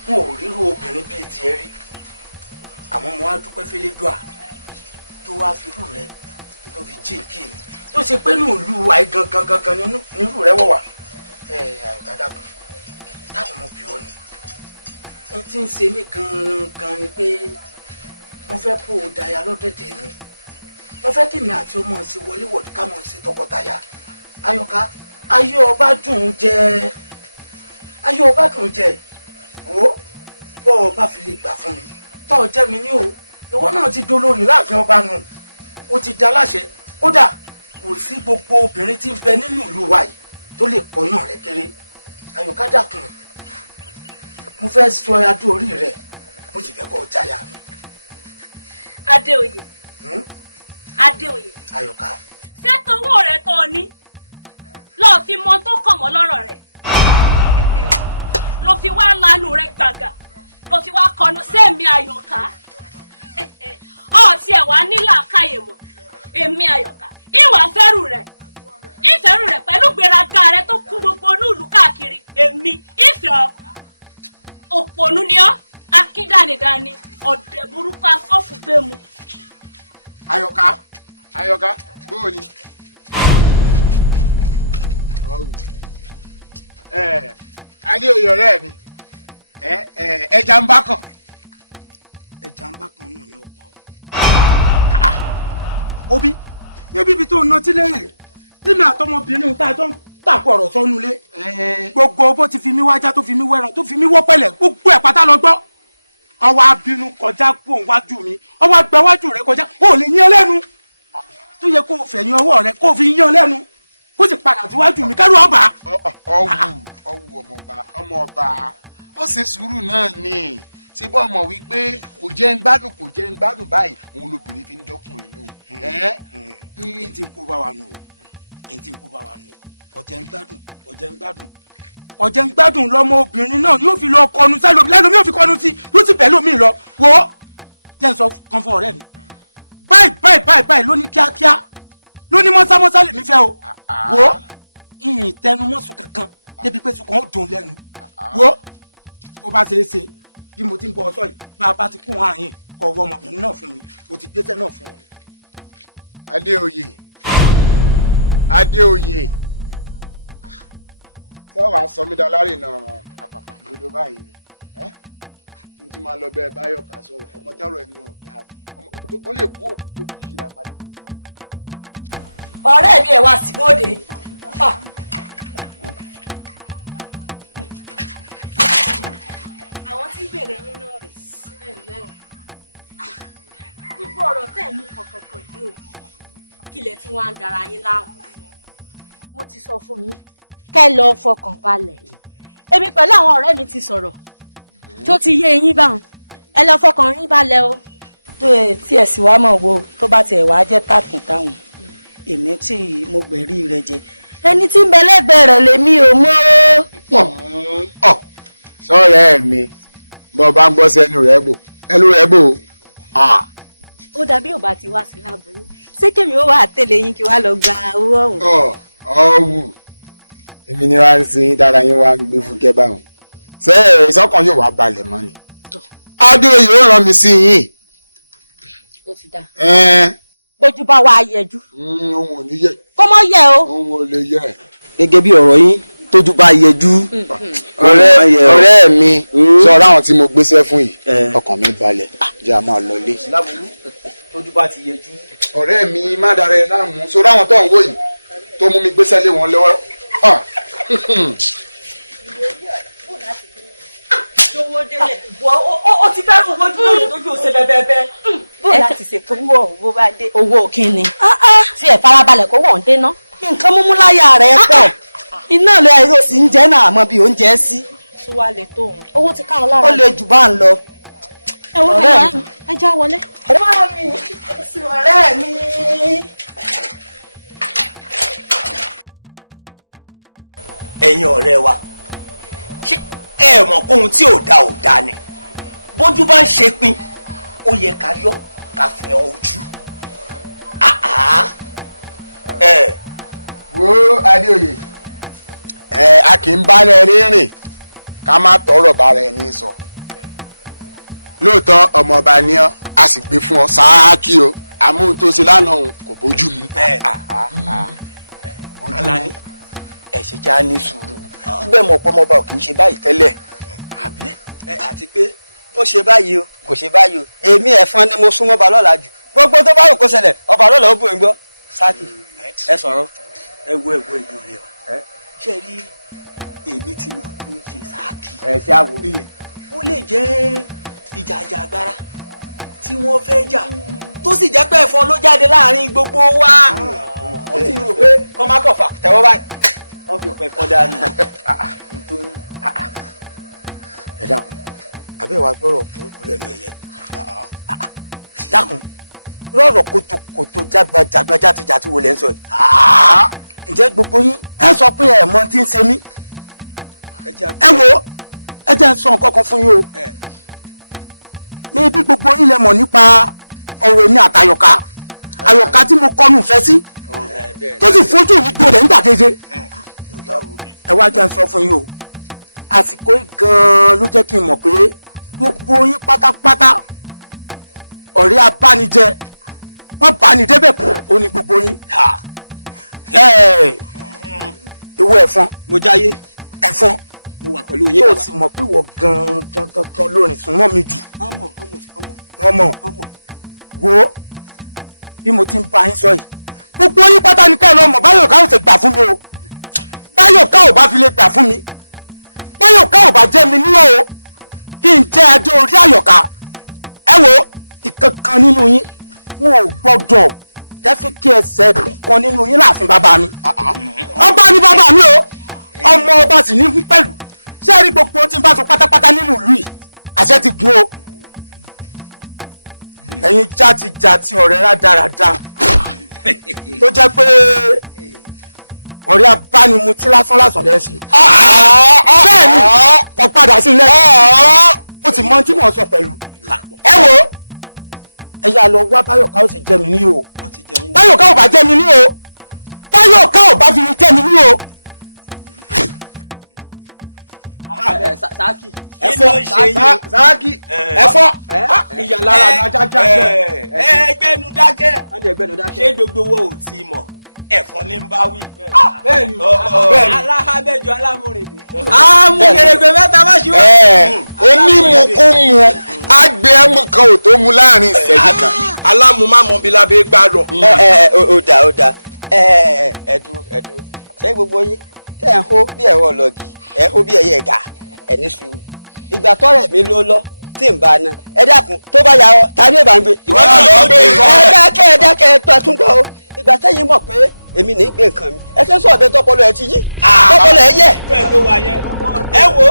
wọn ò ríru obìnrin bíi tiẹ̀ rí àmọ́ mo wá dúpẹ́ fẹ́lẹ́dùà tó wá fi rú rẹ tó fi jí kí mi tó ṣe pé ní ìlú àì gangan nínú rẹ wọ̀ wá Àyọ̀ká dákun mo bì ọ́ ni n ti ń ṣe mí gangan ni pé mo fẹ́ kó o daya lọ́dẹ̀dẹ̀ mi mo fẹ́ kí mi àti ọmọ ṣe wọléwọ̀dù ká mọ̀ ṣe tọkọtaya Àyọ̀ká ayé ọba dùn jẹ o bọ́ ọba fi lè gbà fún mi tọ́ ọ jẹ́ mi ní o ìwọ náà ti dolórí láàfin ọba nù o ti da láṣẹ kódà kò sí gbogbo obìnrin tí ń bẹ nínú ìlú wa yìí tó lè kọyàn rẹ kéré Àyọ̀ká dákun mo fẹ́ sọ adé orí rẹ mo sì fẹ́ kọ́ ọ jáyà mi. Adéoyè. Adéoyè. Àyọ̀ká. ṣé towó rẹ tó o ní lọ́ọ́ fi mọ tó kàn mọ́ lọ́rọ̀ rẹ̀ ló fi wá lanu rẹ gbàgà ló fi wá kọnu sẹ́mi Àyọ̀ká ọ̀ọ́tí ẹ̀ wá nílà káyè mọ́ èmi Àyọ̀ká ìwà fẹ́rù rẹ̀ ìfẹ́rù rẹ̀ pẹ̀lú gbéraga rẹ̀ tó kún gbogbo onúùlú káàkiri èmi ìfẹ́ òpònú ni ọ́ akíndánidání ọ̀dẹ̀ burúkú afọ́fù gbé mu. Àyọ̀ká bóò ni. Adéoyè ọ̀rẹ́ mi ẹja ń bá kàn. ẹja ń bá kàn náà ni ó pọ̀. Obi níbi ibi tó ń nọtí lẹ́yìn tèmi àtọmọbìnrin tá a jọ ń tàkù ọ̀rọ̀ sọ́nù lé gbogbo bó ti fi mí wájá tó fi mí wẹ́ràn tó fi mí wọ́ pẹ̀lẹ́ gbogbo ẹ̀ pátá lọ gbọ́. ọwọ́ abínú kọjá kú òun wájú mi ọwọ́ agbẹ́ wájú rẹ kọjá ó lè yán lẹ́nu tó yẹ kó o fẹ̀yìn ọwọ́ rẹ kó o fi yán lẹ́nu kó sì padà síwájú mi kẹ́rù ọba. ọwù ọmọ ọba ó ṣe sùúrù náà ni ṣé bọ́ ọmọ wípé kò jẹ́ ń gbádùn báyìí òun lobìnrin fi ń dọ́kùnrin lò. n ti kú bá wa nù ọ̀jẹ̀ ń gbádùn lọ́mọ obìnrin náà yóò fi lọ kọnu sẹ́lómi lẹ́nu mi yóò fi kọnu sí yóò ti bẹ̀ lómi lọ wo jẹ́ n sọ kan fún ọ̀rẹ́ mi báyìí ló ní kíákíá ló ní mọ́sámọ́sá lèmi fẹ́ o wo ìyìn tẹnumọ́sùn kankan débi pé sùn kan ó dùn lẹ́nu wo ó bá ṣe é ṣe bí mo ti ń bọ ọsọ yìí bá a bá ti kún àárín kọ ọwọ́ ọmọbìnrin náà fún mi mo ti gbéṣẹ́ náà fún ọ. Adéoyè tí wọ́n wàá sọ mí dá láre náà àpapà gbọdọ̀ báyìí ni n ti máa lọ bẹ́ẹ̀ Báyọ̀ká sọ̀rọ̀ ọmọ járọ̀ ẹnu ọ̀gá ó lè kú òkú tó kù yíra padà. ọ̀rẹ́ mi ẹ̀ wá sí bóde. àwọn tí ń bèrè yín náà rè gbogbo ọ̀rọ̀ tẹ̀ mú kankan yìí o kílẹ̀ tí wọ́n á dára yín láàmú. mo ti sọ fún yín kẹ́ lọ fọkàn balẹ̀ èmi pẹ̀lú àwọn ọ̀rẹ́ mi ti sọ̀rọ̀ tó ti yé yín báwọn ẹ lọ fọkàn yín balẹ̀ o. tí ẹ sì wá mọ̀ wo tó bá tiẹ̀ wá jẹ́ tàkùn táwọn èmi tí mo gbẹ̀rí rẹ̀ jẹ ẹni tí ń bẹ lẹ́gbẹ̀ẹ́ rẹ̀ lèmi ò mọ̀ o. sọ́ọ̀rẹ́ mi bọ́ bá ń gbọ́ sí ẹnu rẹ̀ bò ó dàbí ò bá ti wá sí láburú ṣé kèmí ó wà tẹ̀lé yín kí wá lọ gba owó ọ̀hún. ọ̀wù èmi ni wàá ń sin dára yín wá gbé fúkẹ́ báwọn ṣé ìsọkàn yóò wá balẹ̀ mọ́ ni Adéoyè ó rán mi sí yín. ó ti dá. tójú bá wa yẹjú. ohun ò ní yẹ. kó mọ yẹ o. ohun ò lè yẹ. gẹ́gẹ́ bí ọ̀rọ̀ yín tójú bá yẹjú. ọ̀rẹ́ mi sọ̀rọ̀ àwọn tí mo gbéṣẹ́ fún yìí ọkàn mi balẹ̀ jẹ́ a máa lọlé. tójú bá ti yẹjú. ọ̀rẹ́ mi má dára ẹ láàmú sọ̀rọ̀ àwọn tó ń wò yìí tó mú mi gbéṣẹ́ lé wọn lọ́wọ́. owó délẹ̀ o ti fẹ́ rún ojú lórí lójú ọ̀sẹ̀ bẹ́ẹ̀bẹ́ẹ́. bó láti ṣe fún owó bó bá dé. owó kínni tí ẹ farabalẹ̀ kó wọ́n dé ná. nǹkan múmú láyà rẹ̀ pọ̀ iná lè ayé òsì ń jẹ́ náà mọ bí oúnjẹ sí. tí wàá lè tó òun owó ti ká ọ lára. ó lè jù bá ń lọ. ẹ wọ ẹ já wọlé. ọ̀rẹ́ mi. ẹ̀yin ọ̀rẹ́ wa ṣé ẹ mọ̀ pé ohun tí ò da ni bójú bá ń ṣe pin ó yẹ ká yọ ká fi hàn ojú. wo Adéoyè a kì í bá ẹ rírìn ká má tọrọ bára ẹni sọ lóòótọ́ ọmọọba ni ọ́ a sì gbé fún ọ sáàkì o àmọ́ ohun tó ṣe lánàá òun kò bójú mu. Alani ẹ ṣe já ní sùúrù gbẹ mọ pọmọba ò kì í ṣe báyìí tẹ́lẹ̀. àbí àti pé ó ṣe báyìí o kò ṣe báyìí o èmi ẹ̀fọn ni mo súnmọ́ ba lọ́la jù gbogbo tó bá rò kó ṣẹlẹ̀ ọba lọ́la ó bò ń gbọ́ sáàkì ẹ sọ̀rọ̀. ẹ wo ẹ̀yin ọ̀rẹ́ wa ṣe rí èmi tí mo tún ṣe sáàkì. ẹ ṣe àwò. ó lè jẹ́ ìjà àjàgbara tí wọ́n fẹ́ jà tó sì jẹ́ pé ẹ̀fọn ló jáde láàrin gbogbo wa. ó sì rò pé kọ́ má kọ̀ fà tẹ́wọ́ báyìí wọ́n fi pẹ̀ kọ́ dànù. ẹ dákun àbẹ́ wa gbọ́rọ̀ burúkú lẹ́nu ẹ̀yẹ dákun lọ́rọ̀ kótókótó jágbajàgba játijàti wo lẹ́ ń sọ yìí. ǹjẹ́ gbogbo yín ẹ sọ pé ẹ mọ tí ń ṣe mí. ẹ wo ẹ jẹ́ ń sọ nǹkan kan fún yín o. ní bí gbogbo yín lẹ mọ̀ nípa ọ̀rọ̀ èmi àtàyọ̀ká àyọ̀ká tí mo kọ́nu fẹ́ sí tó sì fojú mi gbọ́dọ̀ nígbà keje. ẹ wá jẹ́ ń sọ fún yín o àsìkò gan-an ló jẹ́ kí n mọ̀ pé gbogbo yín pátápátá ọ̀rẹ́ abánijẹ wọ́n bá ní débẹ̀ kú ó ní gbogbo yín. ìwọ ẹ̀fọn mo jáyé ẹ̀fọn mo wà pẹ̀lú yín bàbá tó sì mọ̀ pé wọ́n gan-an lórin sùn mọ́ mi jù. wọ́n mọ̀ wo bí mo ti ń bá yín sọ yìí gbogbo yín pátá ní kẹ́ẹ̀ lọ́mọ báyọ̀ ká ò sì gbà fún mi o báyọ̀ ká ò bá fi lè gbà fún mi báyọ̀ ká ò bá jẹ́ mi níwọ̀ o kí n jẹ́ adé orí àyọ̀ká ẹ wo ìkankan nínú yín wọn ò gbọ́dọ̀ jẹ́sí kí ẹsẹ̀ kan nínú yín láàfin bàbá mi ọba ní bàbá mi o ọmọ ọba sì ní pẹ̀lú ṣé ẹ rí gbogbo tí n bá sọ pátápátá nínú ìlú yìí àṣẹ ti gun o ẹ̀yin játijàti ọ̀rẹ́ rádaràda tó jẹ́ pé ọ̀rẹ́ abánimutí lásán lẹ́ ṣe bẹ́ẹ̀ ni kò padà sí lẹ́yìn ó ti mọ tí mò ń sọ pẹ̀lú ẹ wo ẹ yà lọ wá Báyọ̀ká ó sì jẹ́ mi ní o Báyọ̀ká ò bá jẹ́ mi ní o Báyọ̀ká ò bá fi mi jẹ́ mi ní o. sáàkì sáàkì ẹ̀fọ́ ìyá lára ní ajá jáde. ẹgbẹ́nu dákẹ́ ṣé gbogbo wo ò tí mọ̀ ẹ̀fọn ní ń bá wí. bẹ́ẹ̀ni aláhábẹ́jọ alámúrèdè. amúgèrègbè mẹ́ta má ṣe wọ́n. onímùkúmu àgbẹ̀ ẹ̀mú kan ò tó mu láàrin ìṣẹ́jú kan. alámùmámọ́ bí lábẹ́ gbà lọ. ó dáa ẹ dúró ṣé gbogbo yín tẹ́ ẹ̀ ń hó bí ẹ̀rọ ọlọ́gì ẹ̀ ń hó bí ẹ̀yẹ ẹ̀gà ẹ̀ ní sùúrù ìgbà tọ́rẹ̀ mi ló lọ tí n bá ná ẹ dákun tó bá yà ọ tàbí ìbá ń gbé. ìwádìí ló gbé nǹkan. ẹ dákẹ́ ẹ tó àtúntò o ìgbà tẹ́yìn mọ̀ pé èmi ní gbé nǹkan mi ẹ tẹ́ sọ ọ̀bẹ tọpọlọ ẹ ti yí tọpọlọ ẹ yẹ. ẹ wo.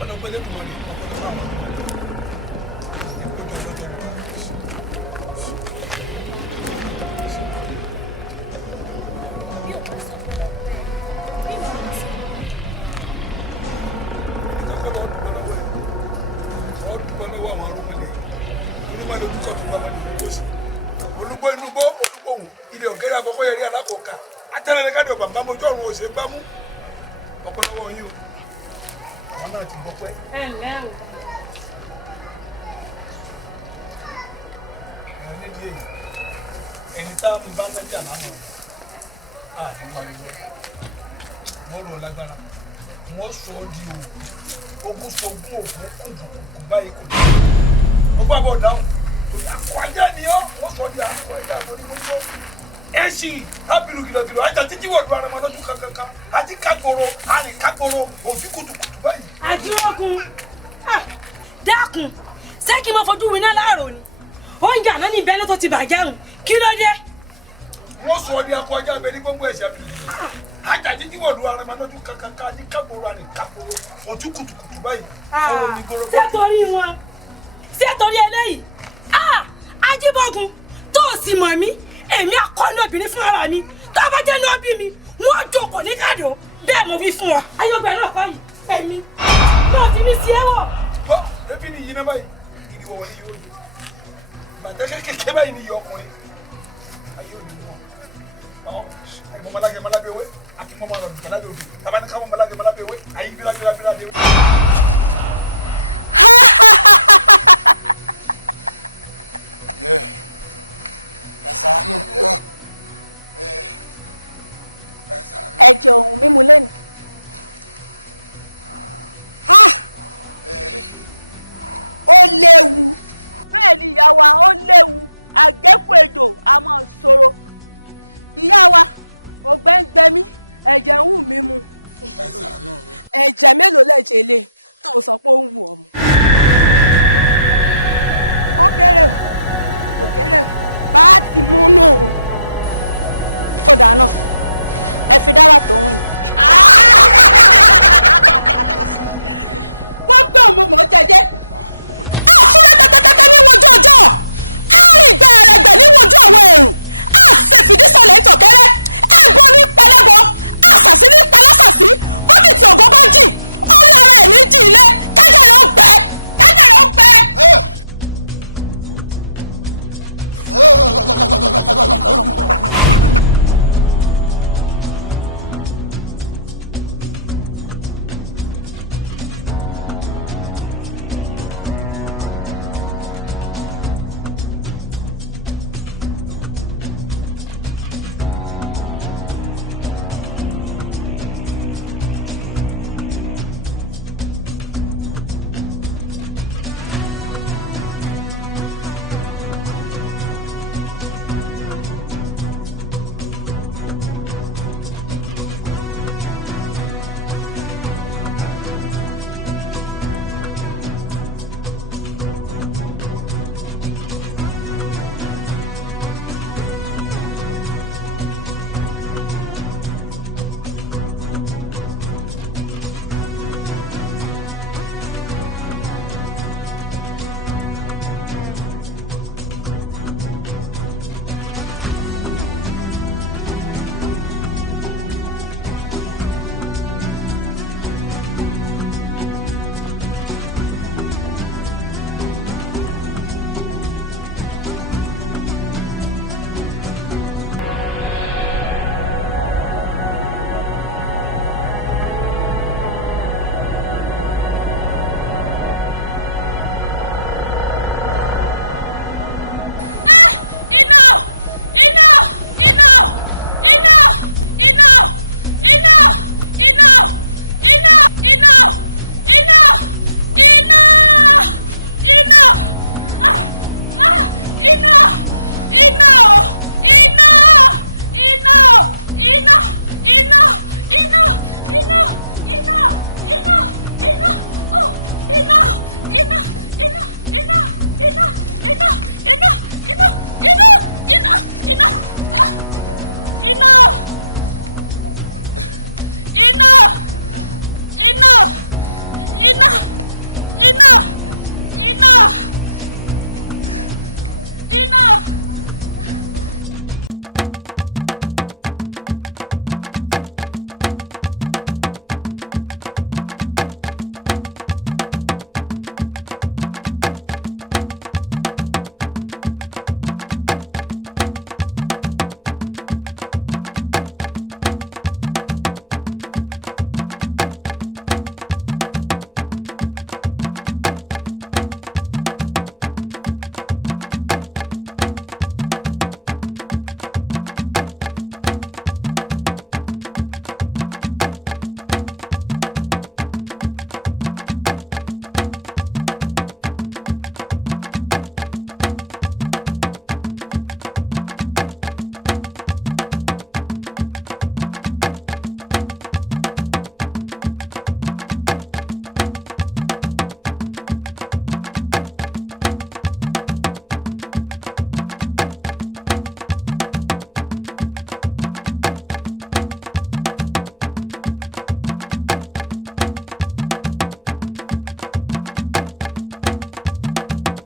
ọ̀pọ̀lọpọ̀ ẹlẹ́kùnrin ọ̀pọ̀lọpọ̀ àwọn olùgbò inú gbó olùgbò wò ilé ọ̀gẹ́rẹ́ àkọ́kọ́ yẹrí alákòókà atẹ́rẹ́lẹ́ káàdì ọ̀gbà bá mojú ọ̀run òsè gbámú ọ̀pọ̀lọpọ̀ yín o àwọn náà ti bọ́ pẹ́. ẹ ǹlẹ́ o. ẹni tá a fi bá nájà lánàá a ní pariwo wọ́n rọ̀ lágbára wọ́n sọ ọ́ di ogún sogún ògún kùdùkùdù báyìí kò dé wọ́n gbọ́ àbọ̀ dáhùn àkọ́jà ni ọ́ wọ́n sọ ọ́ di àkọ́jà lórí gbogbo ẹ̀sìn tábìlù kìlọ̀kìlọ̀ àjà títí wọ̀dù ara wọn lọ́dún kankan àti kágboro àrìn kágboro òbí kùtùkùtù báyìí. àdúrókun dákun ṣé kí n máa fojú winá láàrò ni oúnjẹ àná ní ìbẹ́lẹ́ tó ti bàjẹ́ rùn kí ló dé. wọ́n sọ ọ́ di àkọ́jà bẹ́ẹ̀ ní gbogbo ẹ̀sẹ̀ àbílẹ̀ àjà títí wọ̀dù ara wọn lọ́dún kankan àti kágboro àrìn kágboro òbí kùtùkùtù báyìí. ṣé torí wọn ṣé torí eléyìí Ajíbọ́gun tó o sì mọ̀ mí èmi akọni obìnrin fún ara mi tó bá jẹ́ náà bí mi wọ́n jókòó ní kàdó bẹ́ẹ̀ mo fi fún ọ. ayọ̀gbẹ́ náà kọ́ yìí èmi náà fi mí sí ẹ̀wọ̀. bọ́ ebi ni yìí náà báyìí ìdíwọ̀ wọlé yóò dùn bàtẹ́ kékeré báyìí ni yìí ọkùnrin ayé òní wọn àìmọ́ malage malabewé àti mọ́ malage malabewé tabani ká mọ́ malage malabewé ayé bílábílábílábewé. ẹ̀jẹ̀ ohun mímu lẹ́nu. ó léwu. bẹ́ẹ̀ ni ìyá wa ó léwu àgékù ejò a máa ṣòro. ìyá wa ògbẹ́ngbẹ́mí ẹ̀jẹ̀ ń wù mí mu. ẹ̀jẹ̀ mélòó lẹ́jẹ̀ lé tó sọ pé ó ń wù ọmọ. ó kéré o kò kéré o bá a ti mú nù. ó dáná ẹ fi dára tó ń wìn. wọ́n gbé ọmọ mọ́ jẹjẹ